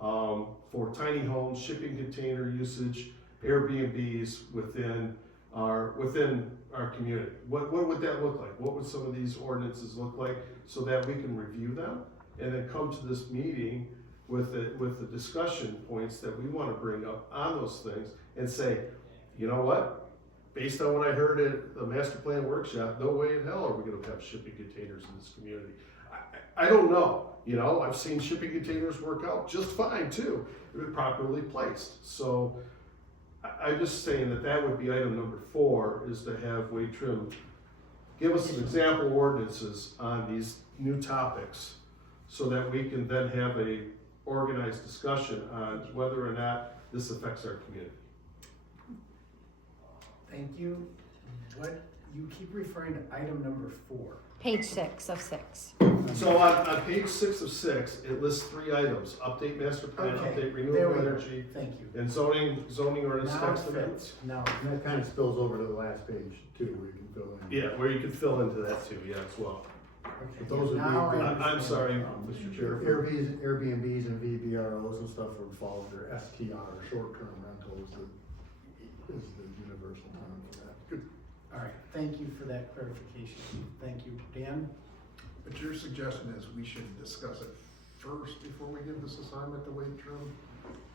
for tiny homes, shipping container usage, Airbnbs within our community. What would that look like? What would some of these ordinances look like so that we can review them and then come to this meeting with the discussion points that we want to bring up on those things and say, you know what? Based on what I heard at the master plan workshop, no way in hell are we going to have shipping containers in this community. I don't know. I've seen shipping containers work out just fine too, if they're properly placed. So I'm just saying that would be item number 4, is to have Wade Trim give us some example ordinances on these new topics so that we can then have a organized discussion on whether or not this affects our community. Thank you. You keep referring to item number 4. Page 6 of 6. So on page 6 of 6, it lists 3 items: update master plan, Okay, update there renewable we go. energy, Thank you. and zoning ordinance Now it text amendments. fits. Now And that kind of spills over to the last page too, where you can fill in. Yeah, where you can fill into that too, as well. okay. Those would be- Now I I'm understand. sorry, Mr. Chair. Airbnbs and VBROs and stuff would fall under STR, short-term rentals, is the universal term for that. Good. All right, thank you for that clarification. Thank you. Dan? But your suggestion is we should discuss it first before we give this assignment to Wade Trim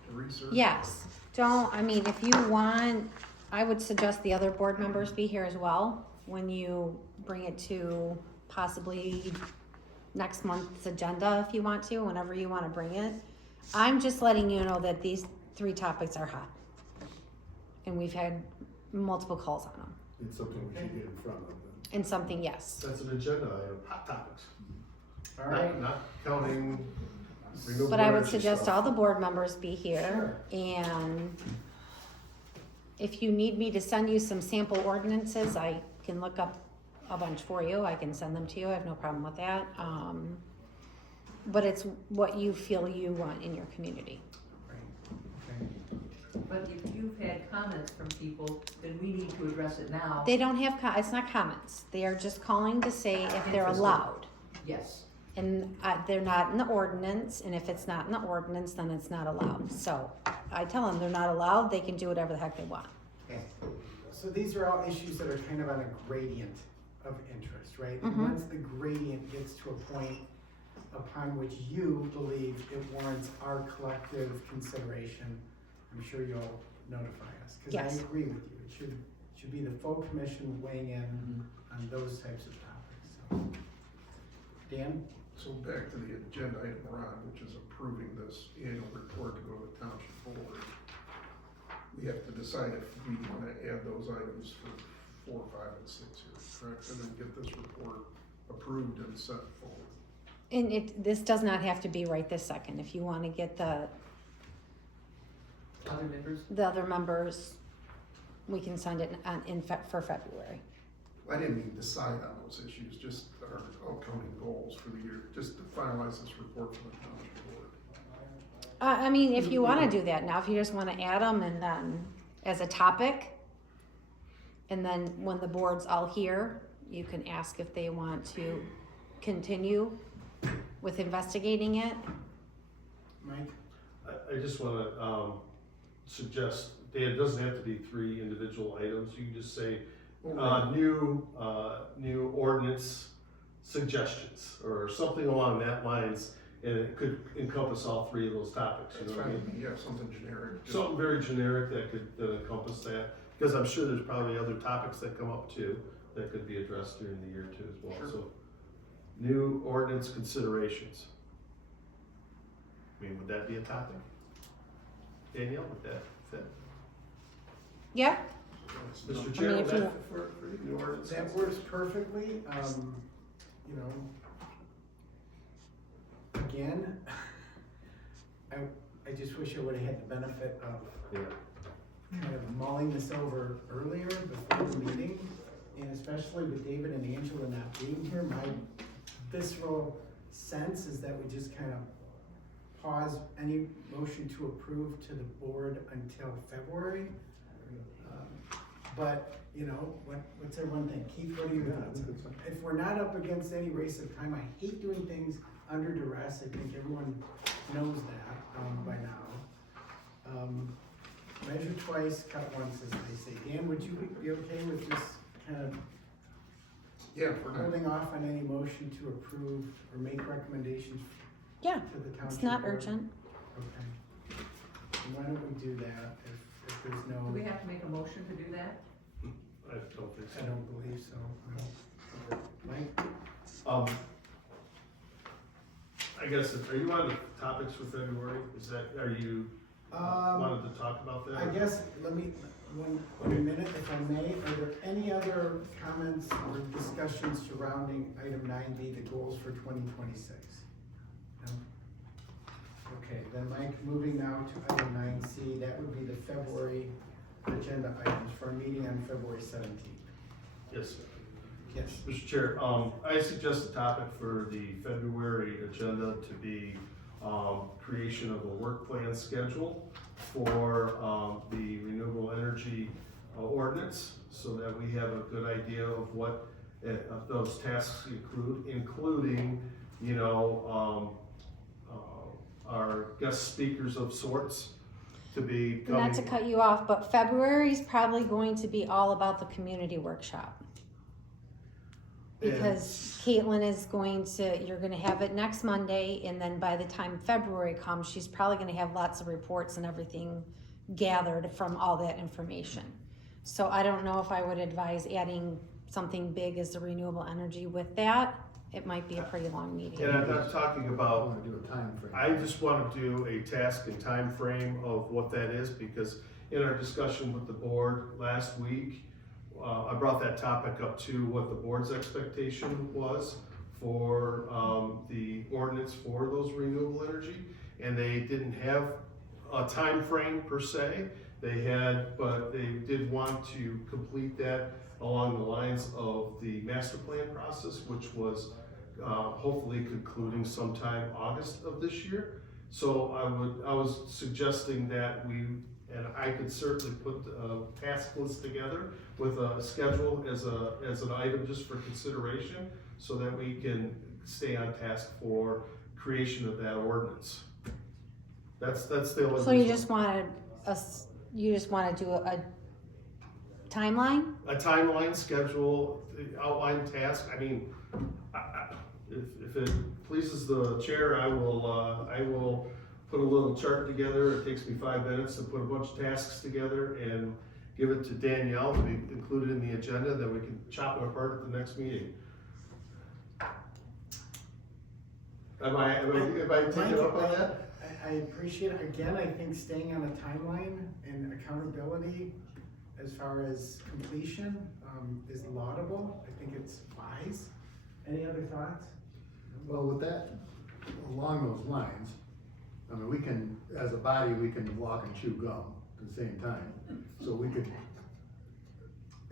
to research? Yes, if you want, I would suggest the other board members be here as well when you bring it to possibly next month's agenda if you want to, whenever you want to bring it. I'm just letting you know that these 3 topics are hot. And we've had multiple calls on them. It's something we should get in front of them. And something, yes. That's an agenda item, hot topics. All right. Not counting renewable But I would energy suggest stuff. all the board members be here, and if you need me to send you some sample ordinances, I can look up a bunch for you, I can send them to you, I have no problem with that. But it's what you feel you want in your community. Okay. But if you've had comments from people, then we need to address it now. They don't have, it's not comments, they are just calling to say if they're allowed. Yes. And they're not in the ordinance, and if it's not in the ordinance, then it's not allowed. So I tell them they're not allowed, they can do whatever the heck they want. Okay. So these are all issues that are kind of on a gradient of interest, right? And Mhm. once the gradient gets to a point upon which you believe it warrants our collective consideration, I'm sure you'll notify us. Because Yes. I agree with you. It should be the full commission weighing in on those types of topics. So. Dan? So back to the agenda item we're on, which is approving this annual report to go to the township board. We have to decide if we want to add those items for 4, 5, and 6 here, correct? And then get this report approved and sent forward. And this does not have to be right this second. If you want to get the Other members? other members, we can send it for February. I didn't mean decide on those issues, just our upcoming goals for the year, just to finalize this report for the township board. If you want to do that now, if you just want to add them and then as a topic, And then when the board's all here, you can ask if they want to continue with investigating it. Mike? I just wanna, suggest, Dan, it doesn't have to be 3 individual items, you can just say, new ordinance suggestions, or something along that lines, and it could encompass all 3 of those topics, you That's know what I mean? fine, yeah, something generic. just- Something very generic that could encompass that, because I'm sure there's probably other topics that come up too, that could be addressed during the year too as well, Sure. so. New ordinance considerations. I mean, would that be a topic? Danielle, would that fit? Yeah, Mr. I Chair, mean, would if you- that fit for you, new ordinance? That works perfectly, you know. Again, I just wish I would've had the benefit of Yeah. kind of mulling this over earlier before the meeting, and especially with David and Angela not being here, my visceral sense is that we just kind of pause any motion to approve to the board until February. But, you know, what's everyone think? Keith, what are your Yeah, I thoughts? think that's fine. If we're not up against any race of time, I hate doing things under duress, I think everyone knows that, by now. Measure twice, cut once, as they say. Dan, would you be okay with just kind of Yeah, if we're not, holding off on any motion to approve or make recommendations yeah, to the township? it's not board? urgent. Okay. And why don't we do that if there's no, Do we have to make a motion to do that? I don't think I so. don't believe so, no. Mike? I guess, are you on the topics for February? Are you wanted to talk about that? I guess, let me, one minute, if I may, are there any other comments or discussions surrounding item 9B, the goals for 2026? No? Okay, then Mike, moving now to item 9C, that would be the February agenda items for our meeting on February 17th. Yes, sir. Yes. Mr. Chair, I suggest a topic for the February agenda to be, creation of a work plan schedule for, the renewable energy ordinance, so that we have a good idea of what, those tasks include, including, you know, our guest speakers of sorts to be coming. Not to cut you off, but February is probably going to be all about the community workshop. Because Caitlin is going to, you're gonna have it next Monday, and then by the time February comes, she's probably gonna have lots of reports and everything gathered from all that information. So I don't know if I would advise adding something big as the renewable energy with that. It might be a pretty long meeting. And I'm not talking I about, wanna do a time frame. I just want to do a task and time frame of what that is, because in our discussion with the board last week, I brought that topic up to what the board's expectation was for, the ordinance for those renewable energy. And they didn't have a time frame per se, but they did want to complete that along the lines of the master plan process, which was hopefully concluding sometime August of this year. So I was suggesting that and I could certainly put a task list together with a schedule as an item just for consideration, so that we can stay on task for creation of that ordinance. That's the only. So you reason. just wanna do a timeline? A timeline, schedule, outline task, I mean, if it pleases the chair, I will put a little chart together. It takes me 5 minutes to put a bunch of tasks together and give it to Danielle to be included in the agenda, then we can chop it apart at the next meeting. Am I taking up on that? I appreciate it. Again, I think staying on a timeline and accountability as far as completion, is laudable. I think it's wise. Any other thoughts? Well, with that, along those lines, I mean, we can, as a body, we can walk and chew gum at the same time. So we could,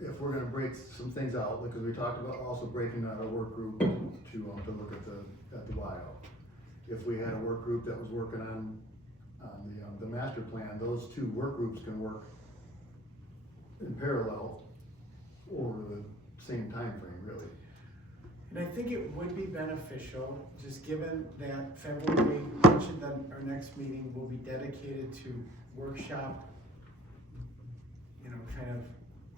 if we're gonna break some things out, because we talked about also breaking out a work group to look at the WIO. If we had a work group that was working on the master plan, those two work groups can work in parallel over the same time frame, really. And I think it would be beneficial, just given that February, much of our next meeting will be dedicated to workshop, you know, kind of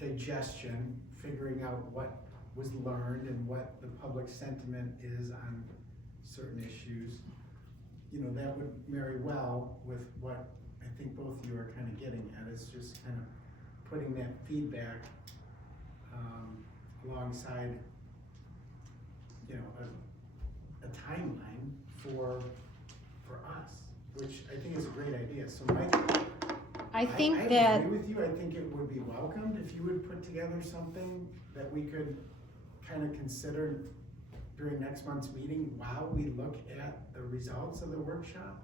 digestion, figuring out what was learned and what the public sentiment is on certain issues. You know, that would marry well with what I think both of you are kind of getting at, is just kind of putting that feedback alongside, you know, a timeline for us, which I think is a great idea. So Mike, I think I that, agree with you. I think it would be welcomed if you would put together something that we could kind of consider during next month's meeting while we look at the results of the workshop.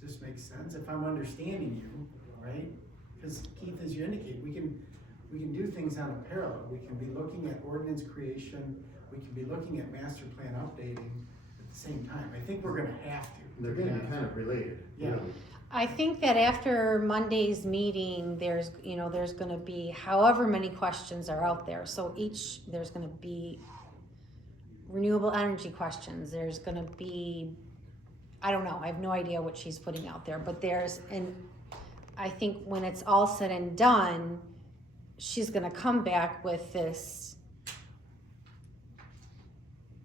Just makes sense, if I'm understanding you, right? Because Keith, as you indicate, we can do things on a parallel. We can be looking at ordinance creation, we can be looking at master plan updating at the same time. I think we're gonna have to. They're gonna be kind of related. Yeah. really. I think that after Monday's meeting, there's gonna be however many questions are out there. So there's gonna be renewable energy questions, there's gonna be, I don't know, I have no idea what she's putting out there, but I think when it's all said and done, she's gonna come back with this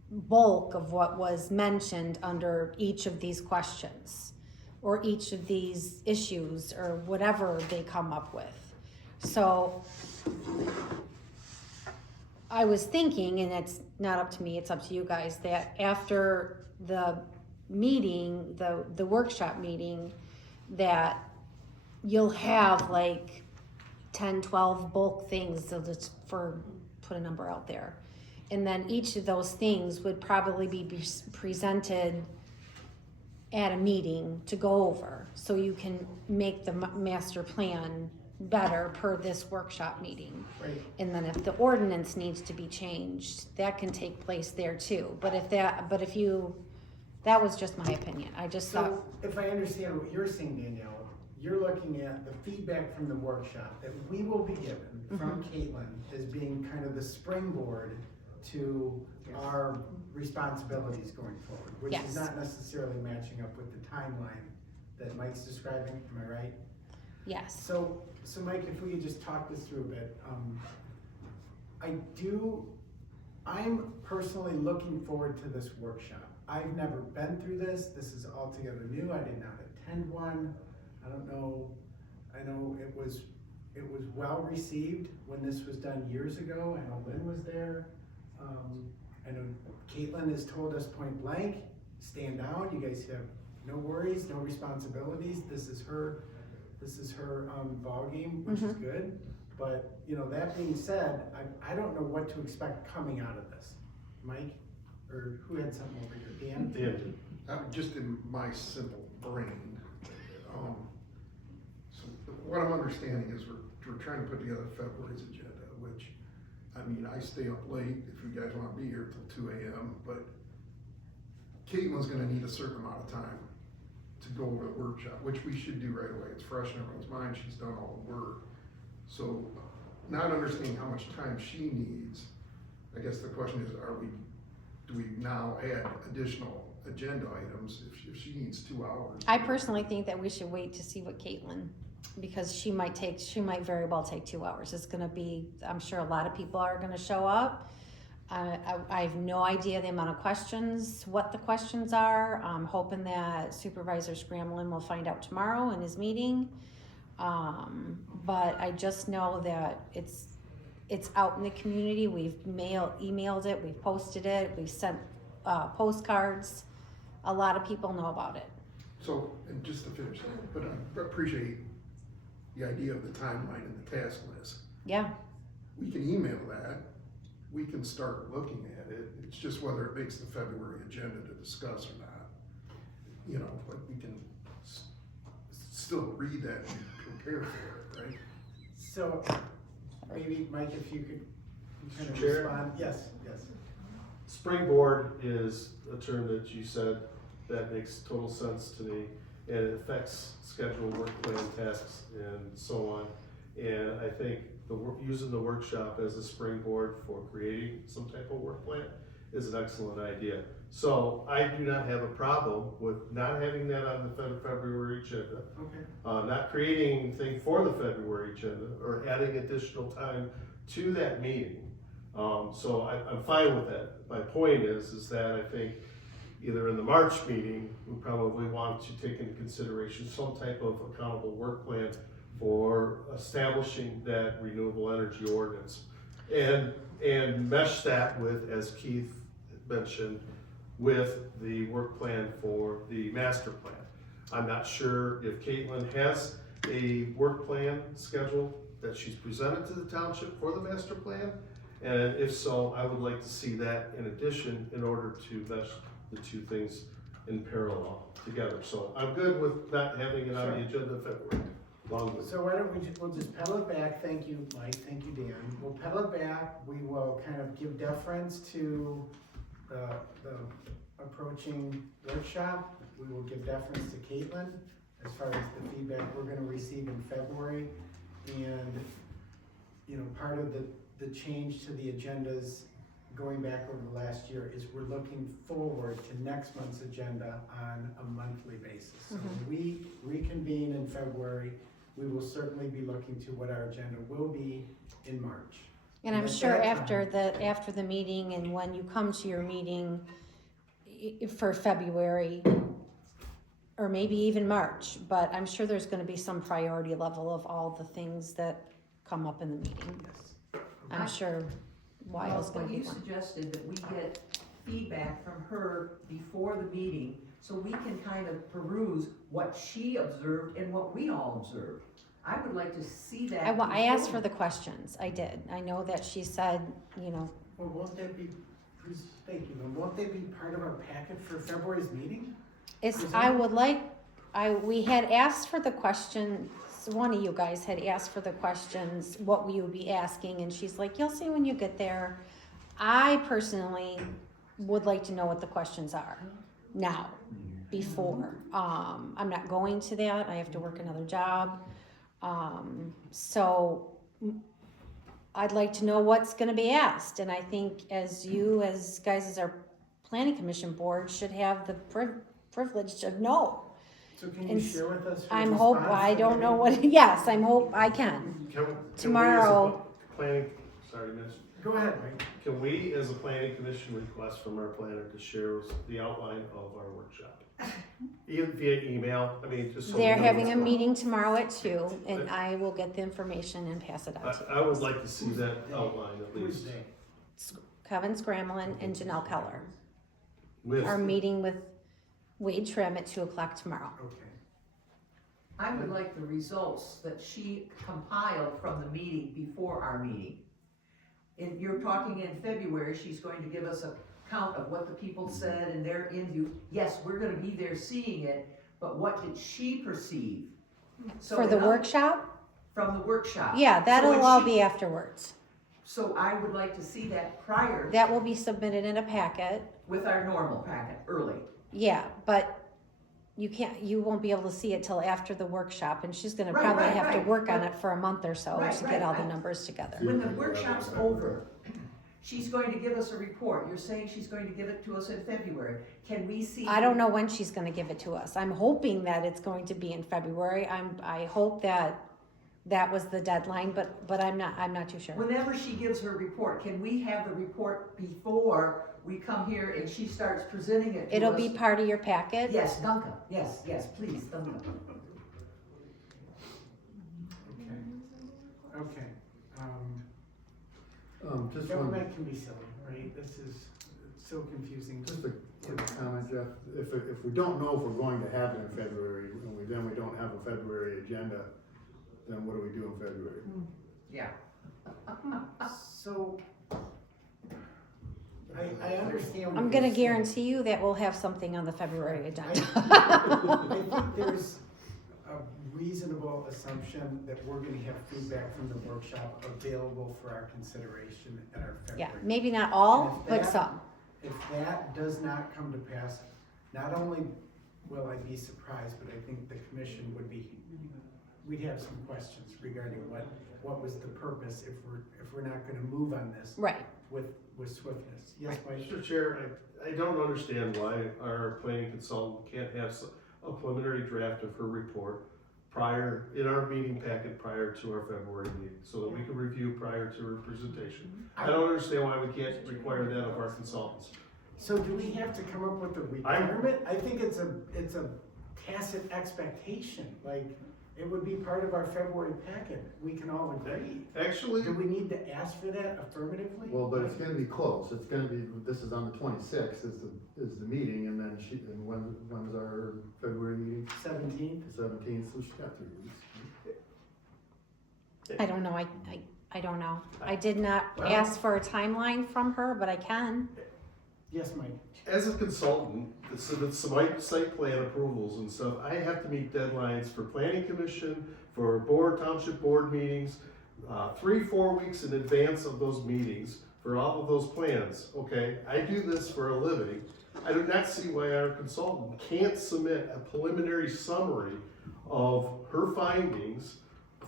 bulk of what was mentioned under each of these questions or each of these issues or whatever they come up with. So I was thinking, and it's not up to me, it's up to you guys, that after the meeting, the workshop meeting, that you'll have like 10, 12 bulk things, so just put a number out there. And then each of those things would probably be presented at a meeting to go over, so you can make the master plan better per this workshop meeting. Right. And then if the ordinance needs to be changed, that can take place there too. That was just my opinion. I just thought, So if I understand what you're saying, Danielle, you're looking at the feedback from the workshop that we will be given from Caitlin as being kind of the springboard to our responsibilities going forward, which Yes. is not necessarily matching up with the timeline that Mike's describing, am I right? yes. So Mike, if we could just talk this through a bit, I'm personally looking forward to this workshop. I've never been through this is altogether new, I did not attend one, I don't know, I know it was well received when this was done years ago, I know Lynn was there. I know Caitlin has told us point blank, stand down, you guys have no worries, no responsibilities, this is her ballgame, which is good. But, you know, that being said, I don't know what to expect coming out of this. Mike, or who had something over here, Dan? Just in my simple brain, so what I'm understanding is we're trying to put together February's agenda, which, I mean, I stay up late if you guys wanna be here till 2 a.m., but Caitlin's gonna need a certain amount of time to go over the workshop, which we should do right away. It's fresh in everyone's mind, she's done all the work. So, not understanding how much time she needs, I guess the question is, do we now add additional agenda items if she needs 2 hours? I personally think that we should wait to see what Caitlin, because she might very well take 2 hours. It's gonna be, I'm sure a lot of people are gonna show up. I have no idea the amount of questions, what the questions are. I'm hoping that Supervisor Scramlin will find out tomorrow in his meeting. But I just know that it's out in the community. We've emailed it, we've posted it, we've sent postcards. A lot of people know about it. So, and just to finish that, but I appreciate the idea of the timeline and the task list. Yeah, We can email that, we can start looking at it, it's just whether it makes the February agenda to discuss or not. You know, but we can still read that and prepare for it, right? So, maybe, Mike, if you could kind of Chair? respond, yes. Springboard is a term that you said that makes total sense to me, and it affects schedule, work plan, tasks, and so on. And I think using the workshop as a springboard for creating some type of work plan is an excellent idea. So I do not have a problem with not having that on the February agenda. Okay. Not creating anything for the February agenda or adding additional time to that meeting. So I'm fine with that. My point is that I think either in the March meeting, we probably want to take into consideration some type of accountable work plan for establishing that renewable energy ordinance. And mesh that with, as Keith mentioned, with the work plan for the master plan. I'm not sure if Caitlin has a work plan scheduled that she's presented to the township for the master plan. And if so, I would like to see that in addition in order to mesh the two things in parallel together. So I'm good with not having it on the agenda in February. Long with So why don't we'll just pedal it back, thank you, Mike, thank you, Dan. We'll pedal it back, we will kind of give deference to the approaching workshop. We will give deference to Caitlin as far as the feedback we're gonna receive in February. And, you know, part of the change to the agendas going back over the last year is we're looking forward to next month's agenda on a monthly basis. So when we reconvene in February, we will certainly be looking to what our agenda will be in March. And I'm at sure that after the meeting and when you come to your meeting for February, or maybe even March, but I'm sure there's gonna be some priority level of all the things that come up in the meeting. Yes. I'm sure Wyle's gonna But be you one. suggested that we get feedback from her before the meeting, so we can kind of peruse what she observed and what we all observed. I would like to see that. I asked before. for the questions, I did. I know that she said, you know, Well, won't that be, thank you, but won't they be part of our packet for February's meeting? we had asked for the question, one of you guys had asked for the questions, what we would be asking, and she's like, you'll see when you get there. I personally would like to know what the questions are now, before. I'm not going to that, I have to work another job. So I'd like to know what's gonna be asked, and I think as our planning commission board should have the privilege to know. So can you And share with us? her I response? don't know what, yes, I hope I can. Can we Tomorrow. as a planning, sorry, Mitch. Go ahead, Mike. Can we, as a planning commission, request from our planner to share the outline of our workshop? Via email, I mean, just so. we They're know having what's a going on. meeting tomorrow at 2, and I will get the information and pass it on to I would like to see that outline at Who is least. they? Kevin Scramlin and Janelle Keller. With, Are meeting with Wade Trim at 2:00 tomorrow. Okay. I would like the results that she compiled from the meeting before our meeting. If you're talking in February, she's going to give us a count of what the people said and their interview. Yes, we're gonna be there seeing it, but what did she perceive? So For the in other- workshop? From the workshop. Yeah, So that'll when all she- be afterwards. So I would like to see that prior That will be submitted in a packet. with our normal packet, early. Yeah, but you won't be able to see it till after the workshop, and she's gonna Right, probably right, have to right. work on it for a month or so Right, to get right, all the right. numbers together. When the workshop's over, she's going to give us a report. You're saying she's going to give it to us in February. Can we see? I don't know when she's gonna give it to us. I'm hoping that it's going to be in February. I hope that was the deadline, but I'm not too sure. Whenever she gives her report, can we have the report before we come here and she starts presenting it to us? It'll be part of your packet. Yes, Duncan. Yes, please, Duncan. Okay. Just one, Government can be silly, right? This is so confusing. just a quick comment, Jeff. If we don't know if we're going to have it in February, and then we don't have a February agenda, then what do we do in February? Yeah. So, I understand. what I'm you're gonna saying. guarantee you that we'll have something on the February agenda. I think there's a reasonable assumption that we're gonna have feedback from the workshop available for our consideration at our Yeah, February. maybe not all, And if but that- some. If that does not come to pass, not only will I be surprised, but I think the commission would be we'd have some questions regarding what was the purpose if we're not gonna move on this Right. with swiftness. Yes, Mike? Mr. Chair, I don't understand why our planning consultant can't have a preliminary draft of her report in our meeting packet prior to our February meeting, so that we can review prior to her presentation. I don't understand why we can't require that of our consultants. So do we have to come up with a requirement? I think it's a tacit expectation, like, it would be part of our February packet, we can all agree. Actually, Do we need to ask for that affirmatively? Well, but it's gonna be close, it's gonna be, this is on the 26th is the meeting, and then when's our February meeting? 17th? The 17th, so she's got 3 weeks. I don't know, I don't know. I did not ask for a timeline from her, but I can. Yes, Mike? as a consultant, so that's site plan approvals and stuff, I have to meet deadlines for planning commission, for township board meetings, 3-4 weeks in advance of those meetings for all of those plans, okay? I do this for a living. I do not see why our consultant can't submit a preliminary summary of her findings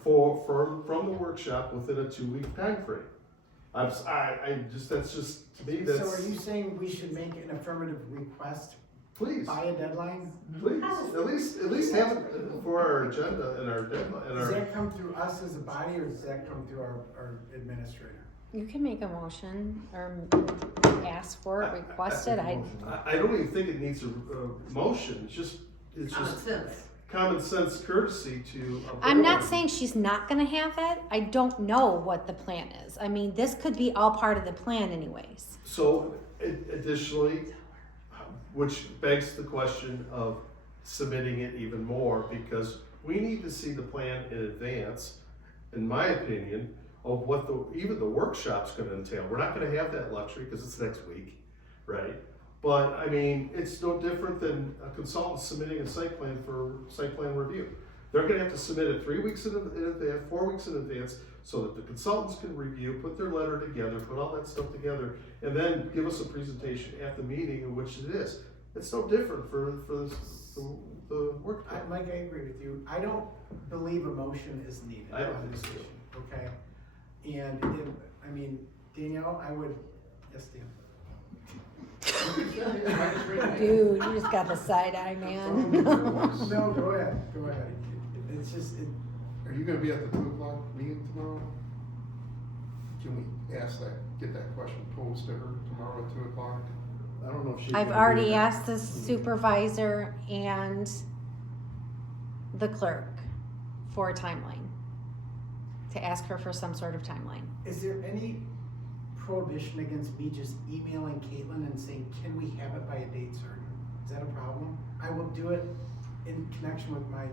from the workshop within a 2-week time frame. That's just, to me, that's. So are you saying we should make an affirmative request Please, by a deadline? please, at least have it for our agenda and our deadline, and Does our. that come through us as a body, or does that come through our administrator? You can make a motion or ask for it, request it. I don't even think it needs a motion, it's Common just sense. common sense courtesy to. a I'm not board. saying she's not gonna have it. I don't know what the plan is. I mean, this could be all part of the plan anyways. So additionally, which begs the question of submitting it even more, because we need to see the plan in advance, in my opinion, of what even the workshop's gonna entail. We're not gonna have that luxury because it's next week, right? But I mean, it's no different than a consultant submitting a site plan for site plan review. They're gonna have to submit it 3 weeks in advance, 4 weeks in advance, so that the consultants can review, put their letter together, put all that stuff together, and then give us a presentation at the meeting in which it is. It's no different for the work plan. Mike, I agree with you. I don't believe a motion is needed I don't on this think so. issue, okay? And Danielle, I would, yes, Dan? Dude, you just got the side eye, man. No, go ahead. It's just, Are you gonna be at the 2 o'clock meeting tomorrow? Can we get that question posed to her tomorrow at 2 o'clock? I don't know if she's. I've gonna be already there. asked the supervisor and the clerk for a timeline, to ask her for some sort of timeline. is there any prohibition against me just emailing Caitlin and saying, can we have it by a date certain? Is that a problem? I will do it in connection with my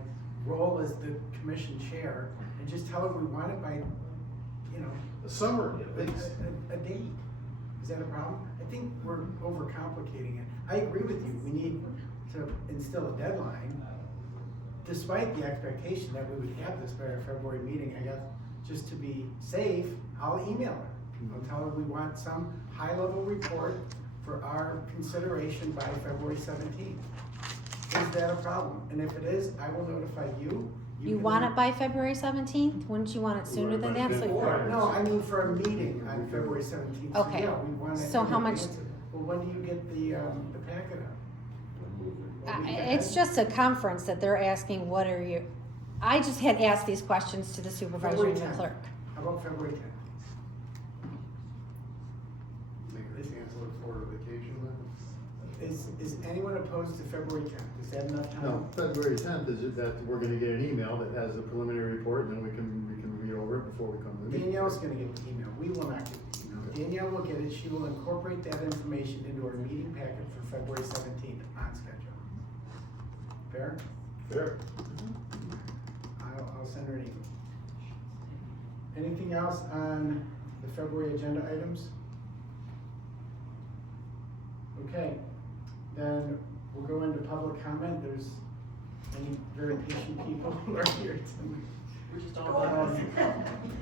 role as the commission chair and just tell her we want it by, A summary, a date. Is that a problem? I think we're overcomplicating it. I agree with you. We need to instill a deadline, despite the expectation that we would have this by our February meeting. I guess just to be safe, I'll email her. I'll tell her we want some high-level report for our consideration by February 17th. Is that a problem? And if it is, I will notify you. You can- want it by February 17th? Wouldn't you want it sooner than that? So- No, I mean for a meeting on February 17th. So, Okay. yeah, we want it. So how in much- advance of- Well, when do you get the packet up? A week It's ahead? just a conference that they're asking, what are you? I just had asked these questions to the supervisor and the February 10th. clerk. How about February 10th? Make her cancel it for vacation then? Is anyone opposed to February 10th? Is that enough time? No, February 10th is that we're gonna get an email that has a preliminary report, and then we can read over it before we come to the meeting. Danielle's gonna get the email. We will not get the email. Danielle will get it. She will incorporate that information into our meeting packet for February 17th on schedule. Fair? fair. I'll send her an email. Anything else on the February agenda items? Okay, then we'll go into public comment. There's any very patient people who are here tonight. We're just all about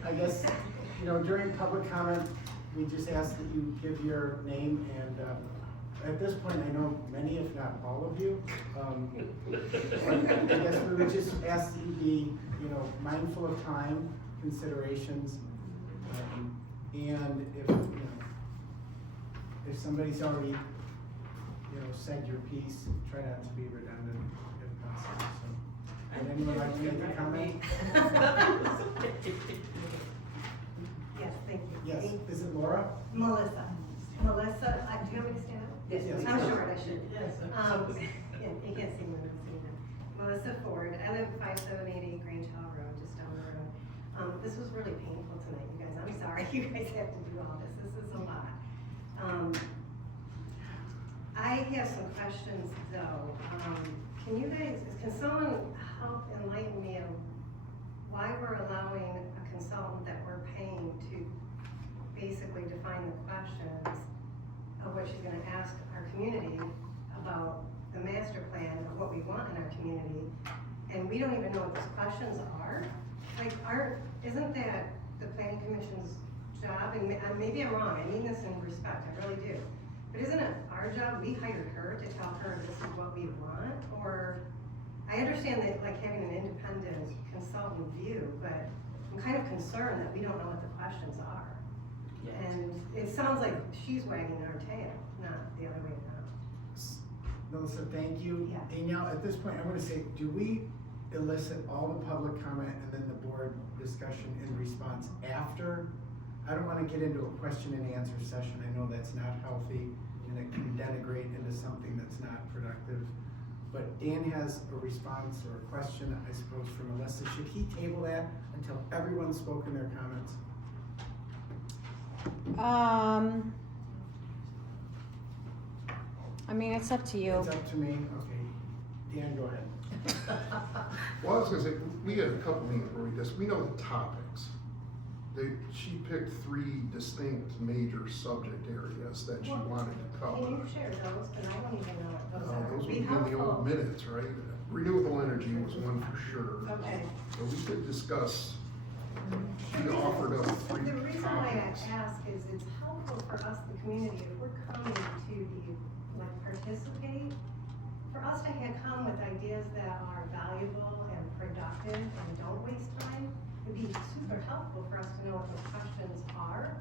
I guess, during public comment, we just ask that you give your name and at this point, I know many, if not all of you. I guess we would just ask that you be, mindful of time, considerations. And if somebody's already, said your piece, try not to be redundant if possible, so. Would anyone like to make a comment? Yes, thank you. Yes, is it Laura? Melissa, do you want me to stand up? Yes, Yes. I'm short, I should. Yes. Yeah, you can't see me when I'm sitting down. Melissa Ford, I live 5788 Grange Hall Road, just down the road. This was really painful tonight, you guys, I'm sorry, you guys have to do all this is a lot. I have some questions though. Can someone help enlighten me of why we're allowing a consultant that we're paying to basically define the questions of what she's gonna ask our community about the master plan of what we want in our community, and we don't even know what those questions are? Like, isn't that the planning commission's job? And maybe I'm wrong, I mean this in respect, I really do. But isn't it our job? We hired her to tell her this is what we want, or, I understand that like having an independent consultant view, but I'm kind of concerned that we don't know what the questions are. And it sounds like she's wagging our tail, not the other way around. Melissa, thank you. Yeah. Danielle, at this point, I'm gonna say, do we elicit all the public comment and then the board discussion in response after? I don't wanna get into a question and answer session, I know that's not healthy, and it can denigrate into something that's not productive. But Dan has a response or a question, I suppose, for Melissa. Should he table that until everyone's spoken their comments? I mean, it's up to you. It's up to me, okay. Dan, go ahead. Well, I was gonna say, we had a couple meetings where we know the topics. She picked 3 distinct major subject areas that she wanted to cover. Can you share those, because I don't even know what those are. Those would Be be in the helpful. old minutes, right? Renewable energy was one for sure. Okay. So we could discuss, she offered up 3 The reason why I topics. ask is it's helpful for us, the community, if we're coming to participate, for us to come with ideas that are valuable and productive and don't waste time, it'd be super helpful for us to know what those questions are,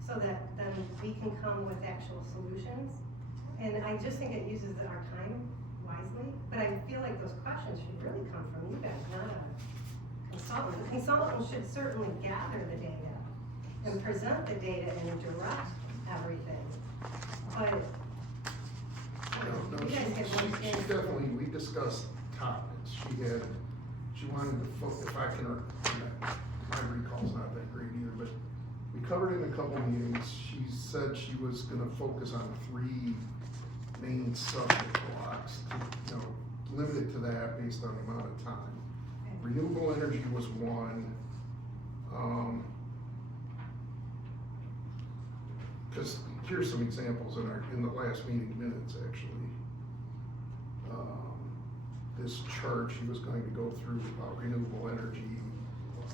so that then we can come with actual solutions. And I just think it uses our time wisely, but I feel like those questions should really come from you guys, not a consultant. The consultant should certainly gather the data and present the data and direct everything, but No, you guys had one she thing. definitely, we discussed topics. She wanted to focus, if I can, my recall's not that great either, but we covered it in a couple meetings. She said she was gonna focus on 3 main subject blocks, limit it to that based on the amount of time. Renewable energy was one. Cause here's some examples in the last meeting minutes, actually. This chart she was going to go through about renewable energy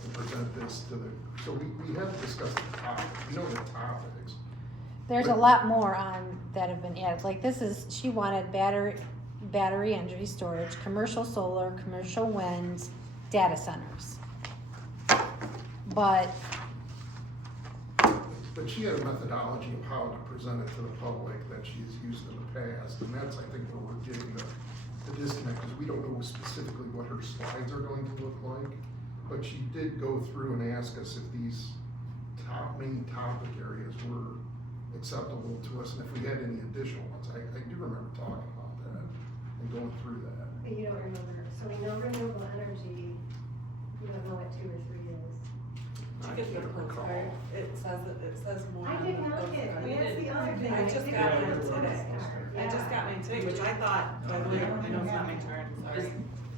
and present this to so we have to discuss the topics, we know the topics. There's a lot more on that have been added, like she wanted battery energy storage, commercial solar, commercial wind, data centers. But she had a methodology of how to present it to the public that she has used in the past, and that's, I think, where we're getting the disconnect, because we don't know specifically what her slides are going to look like, but she did go through and ask us if these main topic areas were acceptable to us, and if we had any additional ones. I do remember talking about that and going through that. But you don't remember, so we know renewable energy, you don't know what 2 or 3 is. I Get the can't recall. postcard. It says more. I on didn't the look at, postcard. that's the other thing. I just didn't got look mine at the today. postcard. I just got mine today, which I thought, by the way, I know it's not my turn, sorry.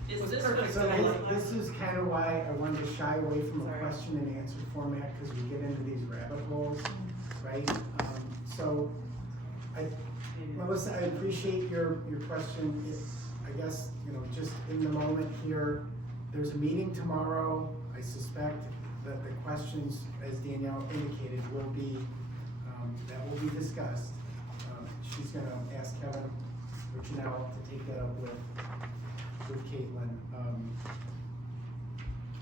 Is Was this perfect. So what this is kind of why I wanted to shy away from a Sorry. question and answer format, because we get into these rabbit holes, right? So, Melissa, I appreciate your question. I guess, just in the moment here, there's a meeting tomorrow. I suspect that the questions, as Danielle indicated, will be, that will be discussed. she's gonna ask Kevin, Janelle, to take that up with Caitlin.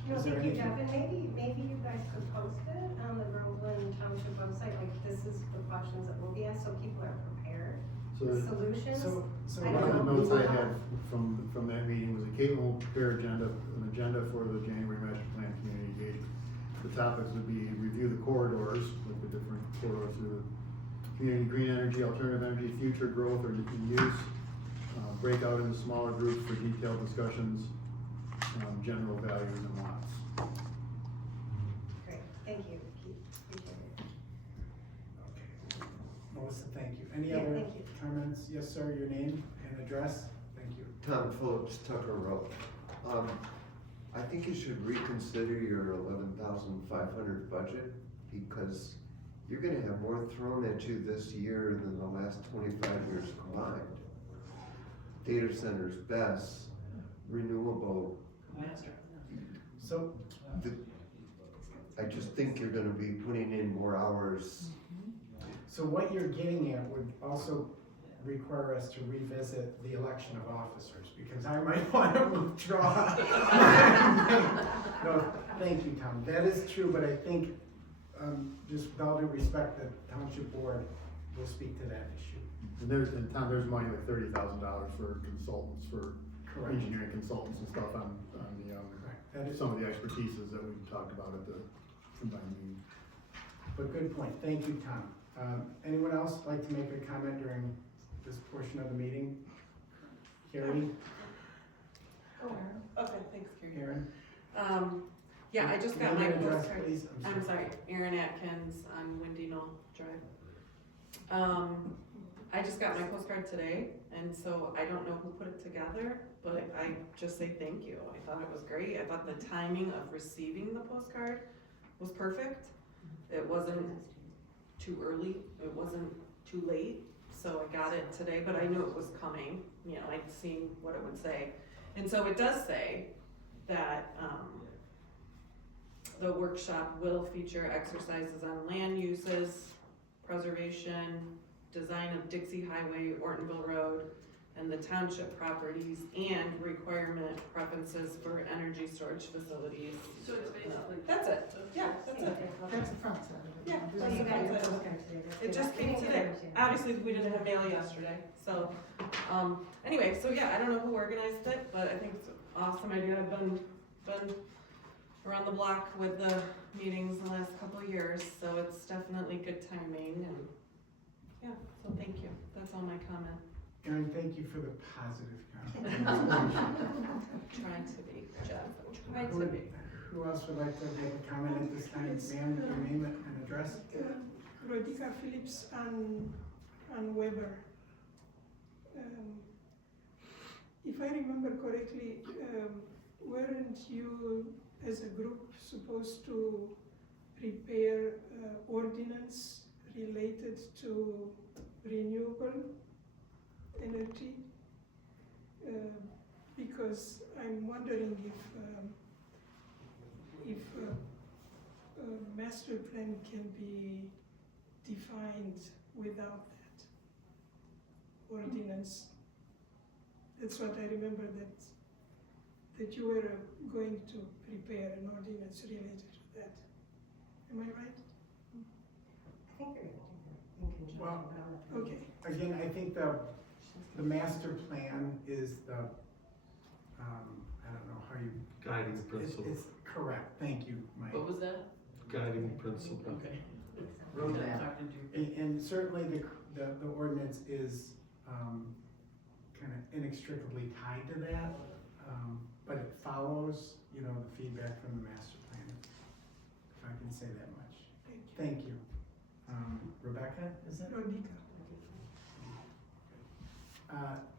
No, Is there thank you, anything- Jeff, and maybe you guys could post it on the Groveland Township website, like this is the questions that will be asked, so people are prepared. So The solutions. So I one of the don't know. notes I had from that meeting was that Caitlin will prepare an agenda for the January master plan community engagement. The topics would be review the corridors, like the different corridors through the community, green energy, alternative energy, future growth or use. Break out into smaller groups for detailed discussions, general values and wants. Great, thank you, Keith, appreciate it. Okay. Melissa, thank you. Any Yeah, other thank you. comments? Yes, sir, your name and address? Thank you. Tom Phillips, Tucker Road. I think you should reconsider your 11,500 budget because you're gonna have more thrown at you this year than the last 25 years combined. Data centers, BESS, renewable, Master. So, I just think you're gonna be putting in more hours. so what you're getting at would also require us to revisit the election of officers, because I might want to withdraw. No, thank you, Tom. That is true, but I think, just with all due respect, the township board will speak to that issue. And Tom, there's money like $30,000 for consultants, for Correct. engineering consultants and stuff on Correct. That is, some of the expertises that we talked about at the combined meeting. but good point. Thank you, Tom. Anyone else like to make a comment during this portion of the meeting? Carrie? Okay, thanks, Carrie. Aaron? Yeah, I just got my Name and address, postcard. please. I'm sorry, Erin Atkins on Windy Knoll Drive. I just got my postcard today, and so I don't know who put it together, but I just say thank you. I thought it was great. I thought the timing of receiving the postcard was perfect. It wasn't too early, it wasn't too late, so I got it today, but I knew it was coming. You know, I'd seen what it would say. And so it does say that, the workshop will feature exercises on land uses, preservation, design of Dixie Highway, Ortonville Road, and the township properties, and requirement preferences for energy storage facilities. So it's basically. That's it, yeah, that's it. That's the front side of it. Yeah, So that's you the got front your side. postcard today. That's It good. just I came didn't today. understand. Obviously, we didn't have mail yesterday, so, anyway, so yeah, I don't know who organized it, but I think it's an awesome idea. I've been around the block with the meetings the last couple of years, so it's definitely good timing and, yeah, so thank you. That's all my comment. Aaron, thank you for the positive comment. Trying to be, Jeff, trying to be. Who else would like to make a comment at this time? Ma'am, your name and address? Rodica Phillips and Weber. If I remember correctly, weren't you as a group supposed to prepare ordinance related to renewable energy? Because I'm wondering if a master plan can be defined without that ordinance. That's what I remember, that you were going to prepare an ordinance related to that. Am I right? I think you're gonna do that in conjunction. Well, but I'll let you- Okay. Again, I think the master plan is the, I don't know how you. Guiding principle. It's correct, thank you, Mike. What was that? Guiding principle. Okay. Roadmap. And certainly the ordinance is, kind of inextricably tied to that, but it follows, the feedback from the master plan, if I can say that much. Thank you. Thank you. Rebecca, is it? Rodica.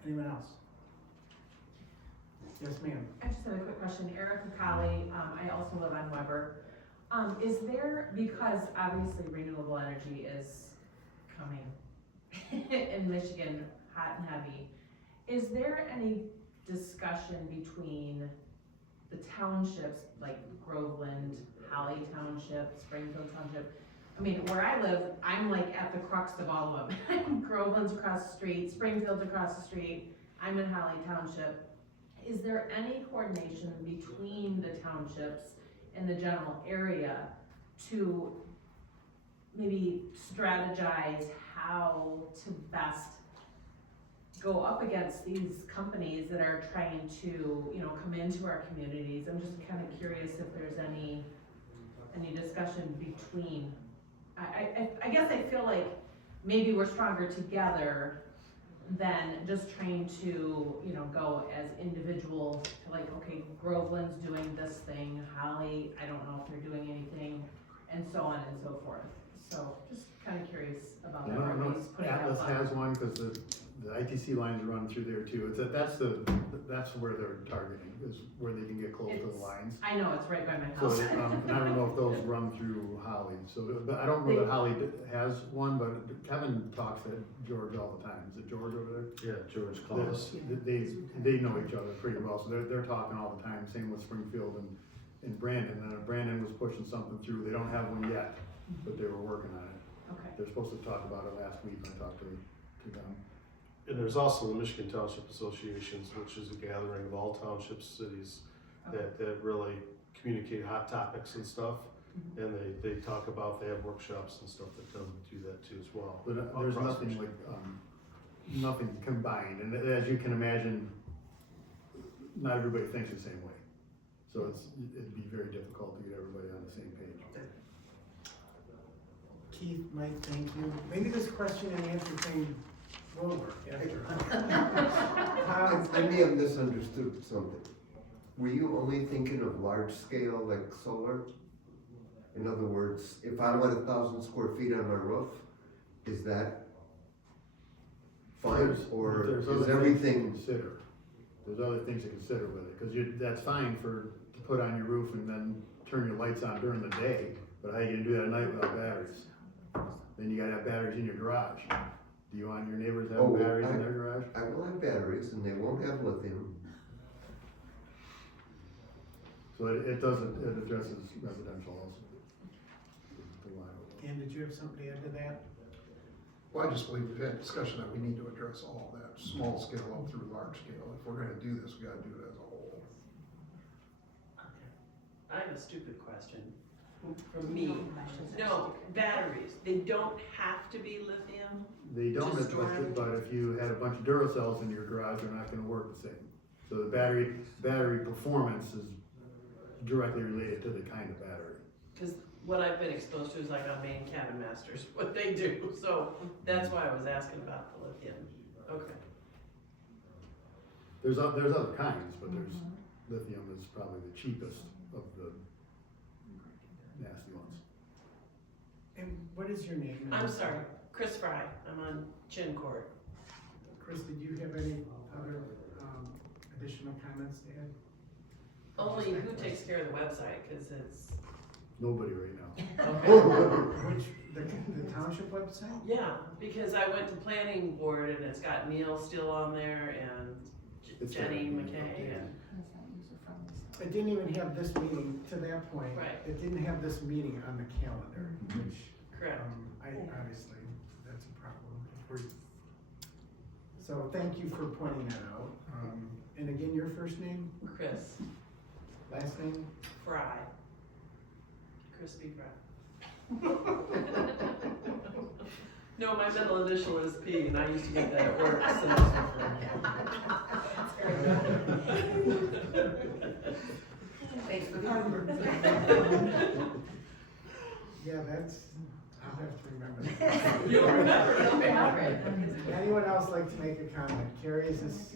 Anyone else? Yes, ma'am. I just have a quick question. Erica Colley, I also live on Weber. Is there, because obviously renewable energy is coming in Michigan hot and heavy, is there any discussion between the townships, like Groveland, Holly Township, Springfield Township, I mean, where I live, I'm like at the crux of all of them. Groveland's across the street, Springfield's across the street, I'm in Holly Township. Is there any coordination between the townships and the general area to maybe strategize how to best go up against these companies that are trying to, you know, come into our communities? I'm just kind of curious if there's any discussion between. I guess I feel like maybe we're stronger together than just trying to, you know, go as individuals, like, okay, Groveland's doing this thing, Holly, I don't know if they're doing anything, and so on and so forth. So just kind of curious about that. I don't know, Everybody's putting out Atlas fun. has one, cause the ITC lines run through there too. That's where they're targeting, is where they can get close to the It's- lines. I know, it's right by my So, house. and I don't know if those run through Holly, so, but I don't know that Holly has one, but Kevin talks to George all the time. Is it George over there? Yeah, George Claus. They know each other pretty well, so they're talking all the time, same with Springfield and Brandon. And Brandon was pushing something through, they don't have one yet, but they were working on it. Okay. They're supposed to talk about it last week, I talked to them. And there's also the Michigan Township Associations, which is a gathering of all townships, cities that really communicate hot topics and stuff. And they talk about, they have workshops and stuff that come do that too as well. But there's Across nothing Michigan. like, nothing combined, and as you can imagine, not everybody thinks the same way. So it'd be very difficult to get everybody on the same page. Keith, Mike, thank you. Maybe this question and answer thing will work after. I may have misunderstood something. Were you only thinking of large scale, like solar? In other words, if I want 1,000 square feet on my roof, is that fine, or There's is other things to everything? consider. There's other things to consider with it, cause that's fine to put on your roof and then turn your lights on during the day, but how you gonna do that at night without batteries? Then you gotta have batteries in your garage. Do you want your neighbors having Oh, batteries in their garage? I will have batteries and they won't have lithium. So it addresses residential also. The line. Dan, did you have something to add to that? Well, I just believe we've had discussion that we need to address all of that, small scale up through large scale. If we're gonna do this, we gotta do it as a whole. I have a stupid question from me. No, batteries, they don't have to be lithium? They don't, To store them? but if you had a bunch of Duracells in your garage, they're not gonna work the same. So the battery performance is directly related to the kind of battery. Cause what I've been exposed to is like on Maine Cabin Masters, what they do, so that's why I was asking about the lithium. Okay. There's other kinds, but lithium is probably the cheapest of the nasty ones. And what is your name? I'm sorry, Chris Fry, I'm on Chin Court. Chris, did you have any other, additional comments to add? Only who takes care of the website, cause it's, Nobody right now. Which, the township website? yeah, because I went to planning board and it's got Neil still on there and It's Jenny there. McKay and. It didn't even have this meeting, to that point. Right. It didn't have this meeting on the calendar, which, Correct. obviously, that's a problem. So thank you for pointing that out. And again, your first name, Chris last name? Fry. Crispy Fry. No, my middle initial is P, and I used to get that at work, so Thanks for the Yeah, I'll have to remember that. You'll remember. Anyone else like to make a comment? Carrie, is this?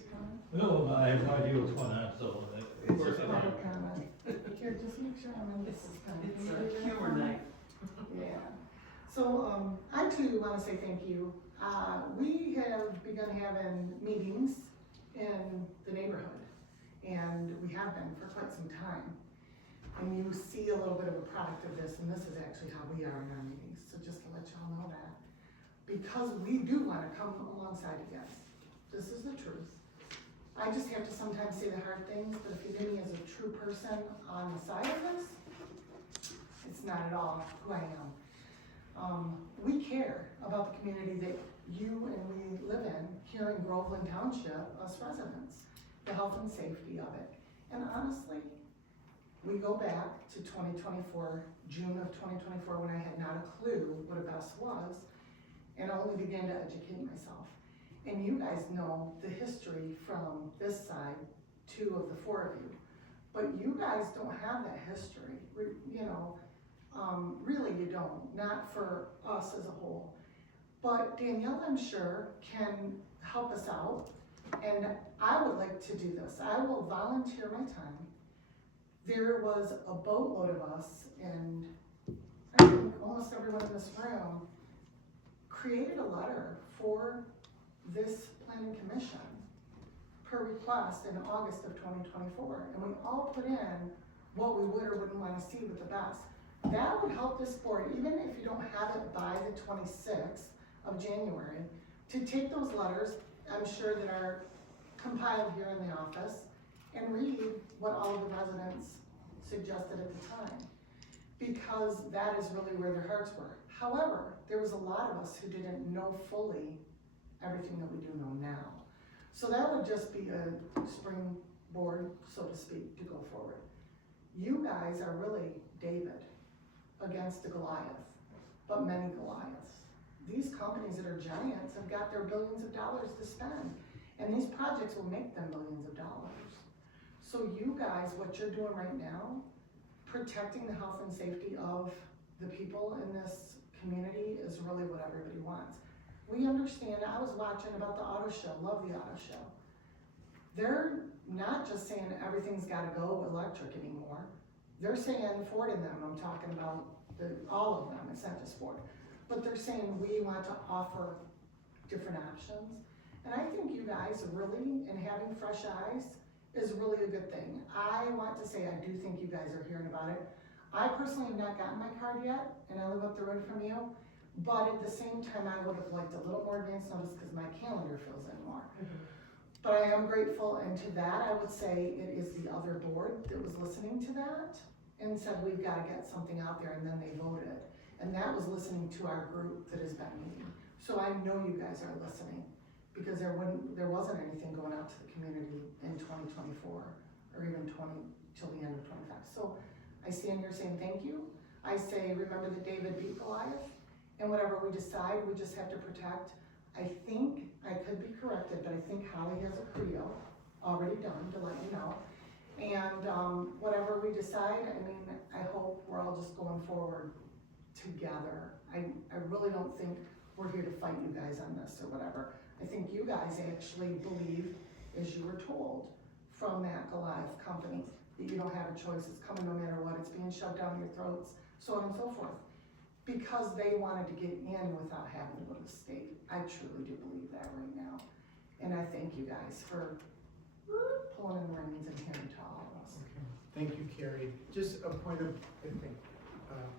No, I have no idea what's going on, so it's just. Here, just make sure I'm in this kind It's of. a humor night. Yeah. So, I too wanna say thank you. We have begun having meetings in the neighborhood, and we have been for quite some time. And you see a little bit of a product of this, and this is actually how we are in our meetings, so just to let y'all know that. Because we do wanna come alongside you guys. This is the truth. I just have to sometimes say the hard things, but if you knew me as a true person on the side of this, it's not at all who I am. we care about the community that you and we live in here in Groveland Township, us residents, the health and safety of it. And honestly, we go back to 2024, June of 2024, when I had not a clue what a BES was, and only began to educate myself. And you guys know the history from this side, 2 of the 4 of you. But you guys don't have that history, you know, really you don't, not for us as a whole. But Danielle, I'm sure, can help us out, and I would like to do this. I will volunteer my time. There was a boatload of us, and I think almost everyone in this room created a letter for this planning commission per request in August of 2024, and we all put in what we would or wouldn't want to see with the best. That would help this board, even if you don't have it by the 26th of January, to take those letters, I'm sure that are compiled here in the office, and read what all of the residents suggested at the time, because that is really where their hearts were. However, there was a lot of us who didn't know fully everything that we do know now. So that would just be a springboard, so to speak, to go forward. You guys are really David against the Goliath, but many Goliaths. These companies that are giants have got their billions of dollars to spend, and these projects will make them millions of dollars. So you guys, what you're doing right now, protecting the health and safety of the people in this community is really what everybody wants. We understand, I was watching about the auto show, love the auto show. They're not just saying everything's gotta go electric anymore. They're saying, Ford and them, I'm talking about all of them, it's not just Ford. But they're saying we want to offer different options. And I think you guys really, and having fresh eyes is really a good thing. I want to say I do think you guys are hearing about it. I personally have not gotten my card yet, and I live up the road from you. But at the same time, I would have liked a little more advance notice because my calendar fills in more. But I am grateful, and to that, I would say it is the other board that was listening to that and said, we've got to get something out there, and then they voted. And that was listening to our group that has been meeting. So I know you guys are listening, because there wasn't anything going out to the community in 2024, or even till the end of 25. So I stand here saying thank you. I say, remember that David beat Goliath, and whatever we decide, we just have to protect. I think, I could be corrected, but I think Holly has a Creo already done to let you know. And whatever we decide, I mean, I hope we're all just going forward together. I really don't think we're here to fight you guys on this or whatever. I think you guys actually believe, as you were told from that Goliath company, that you don't have a choice, it's coming no matter what, it's being shoved down your throats, so on and so forth. Because they wanted to get in without having to go to the state. I truly do believe that right now. And I thank you guys for pulling in the reins and hearing to all of us. Okay. Thank you, Carrie. Just a point of,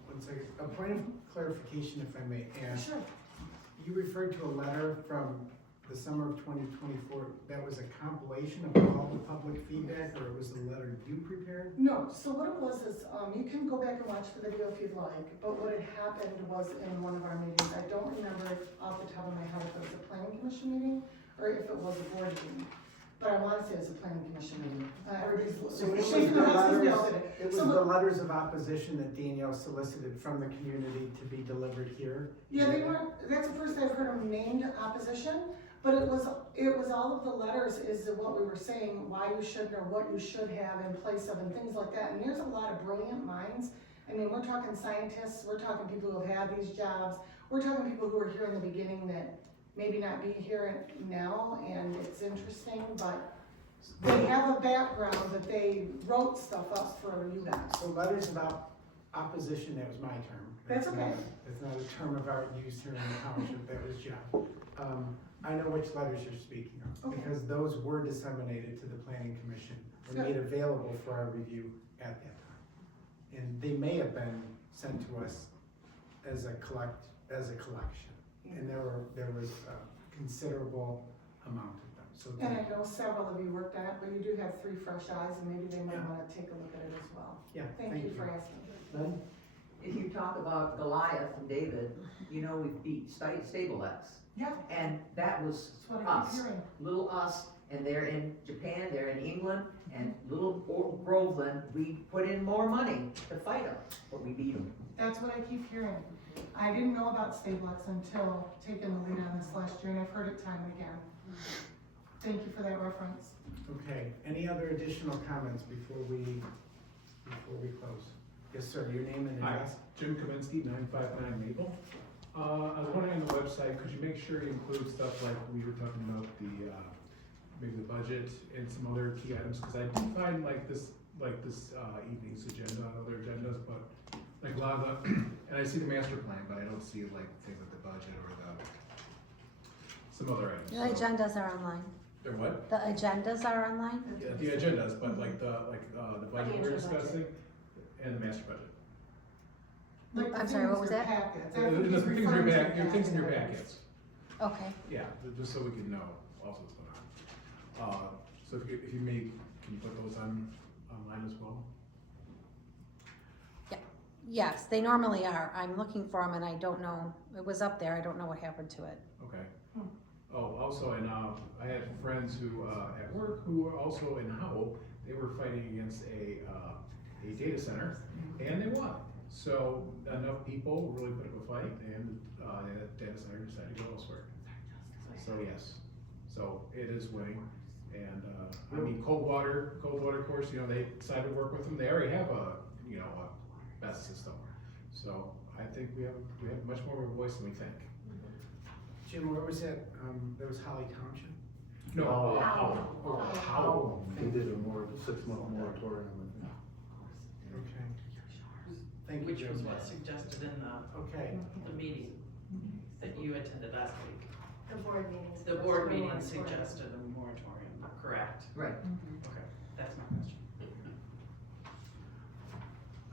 one second, a point of clarification, if I may add. Sure. You referred to a letter from the summer of 2024. That was a compilation of all the public feedback, or it was a letter you prepared? No, so what it was is, you can go back and watch the video if you'd like, but what had happened was in one of our meetings, I don't remember off the top of my head if it was a planning commission meeting or if it was a board meeting. But I wanna say it was a planning commission meeting. Everybody's. So it was shaking the their heads 'cause we letters, all did it. it was So the letters of opposition that Danielle solicited from the community to be delivered here? Yeah, they weren't, that's the first I've heard them named opposition, but it was all of the letters is what we were saying, why you shouldn't or what you should have in place of and things like that. And there's a lot of brilliant minds. I mean, we're talking scientists, we're talking people who have had these jobs, we're talking people who were here in the beginning that maybe not be here now, and it's interesting, but they have a background that they wrote stuff up for you guys. So letters of opposition, that was my term. That's okay. It's not a term of art used here in the township, that was Jeff. I know which letters you're speaking of, Okay. because those were disseminated to the planning commission, or Good. made available for our review at that time. And they may have been sent to us as a collection, and there was a considerable amount of them, so. And I know several of you worked on it, but you do have 3 fresh eyes, and maybe they might wanna take a look at it as well. Yeah, Thank you for asking. Lynn? if you talk about Goliath and David, you know, we beat Stablex. Yeah, And that was that's what I keep us, hearing. little us, and they're in Japan, they're in England, and little Groveland, we put in more money to fight them, but we beat them. That's what I keep hearing. I didn't know about Stablex until taking the lead on this last year, and I've heard it time and again. Thank you for that reference. Okay, any other additional comments before we close? Yes, sir, your name and Hi, address? Jim Kaminsky, 959 Maple. I was wondering on the website, could you make sure you include stuff like we were talking about maybe the budget and some other key items? Because I did find like this evening's agenda on other agendas, but like a lot of the, and I see the master plan, but I don't see like things like the budget or some other items. The So- agendas are online. They're what? The agendas are online? Yeah, the agendas, but like the budget we're discussing and the master budget. Like the I'm sorry, what things was in your that? packets. I The think he's things in your referring to back, your things in your packets. packets. Okay. Yeah, just so we can know also what's going on. So if you may, can you put those online as well? Yes, they normally are. I'm looking for them and I don't know, it was up there, I don't know what happened to it. Okay. Oh, also, and I had friends who, at work, who were also in Howell, they were fighting against a data center, and they won. So enough people really put up a fight, and that data center decided to go elsewhere. So yes, so it is winning, and I mean, Coldwater, of course, you know, they decided to work with them. They already have a best system. So I think we have much more of a voice than we think. Jim, where was that? That was Holly Township? No, Howell. Oh, Howell. They did a 6-month moratorium. Okay. Thank you, Which Jim. was what suggested in Okay, the meeting that you attended last week. The board meetings. The board meeting suggested a moratorium, correct? Right. Okay, that's my question.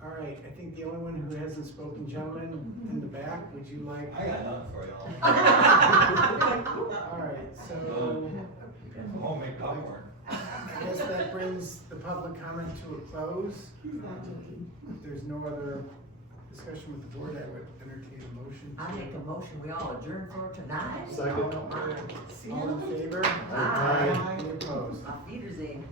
all right, I think the only one who hasn't spoken, gentlemen, in the back, would you like? I got nothing for y'all. All right, so Homemade popcorn. I guess that brings the public comment to a close. If there's no other discussion with the board, I would entertain a motion. I make a motion, we all adjourn for tonight. Second. All in favor? Aye. Any opposed? Auf Wiedersehen.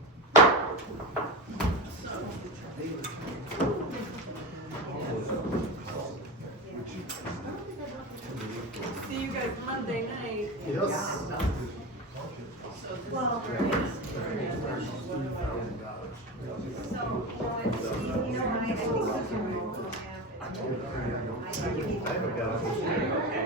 See you guys Monday night. Yes. Well, so, you know, I think we can. I haven't got it.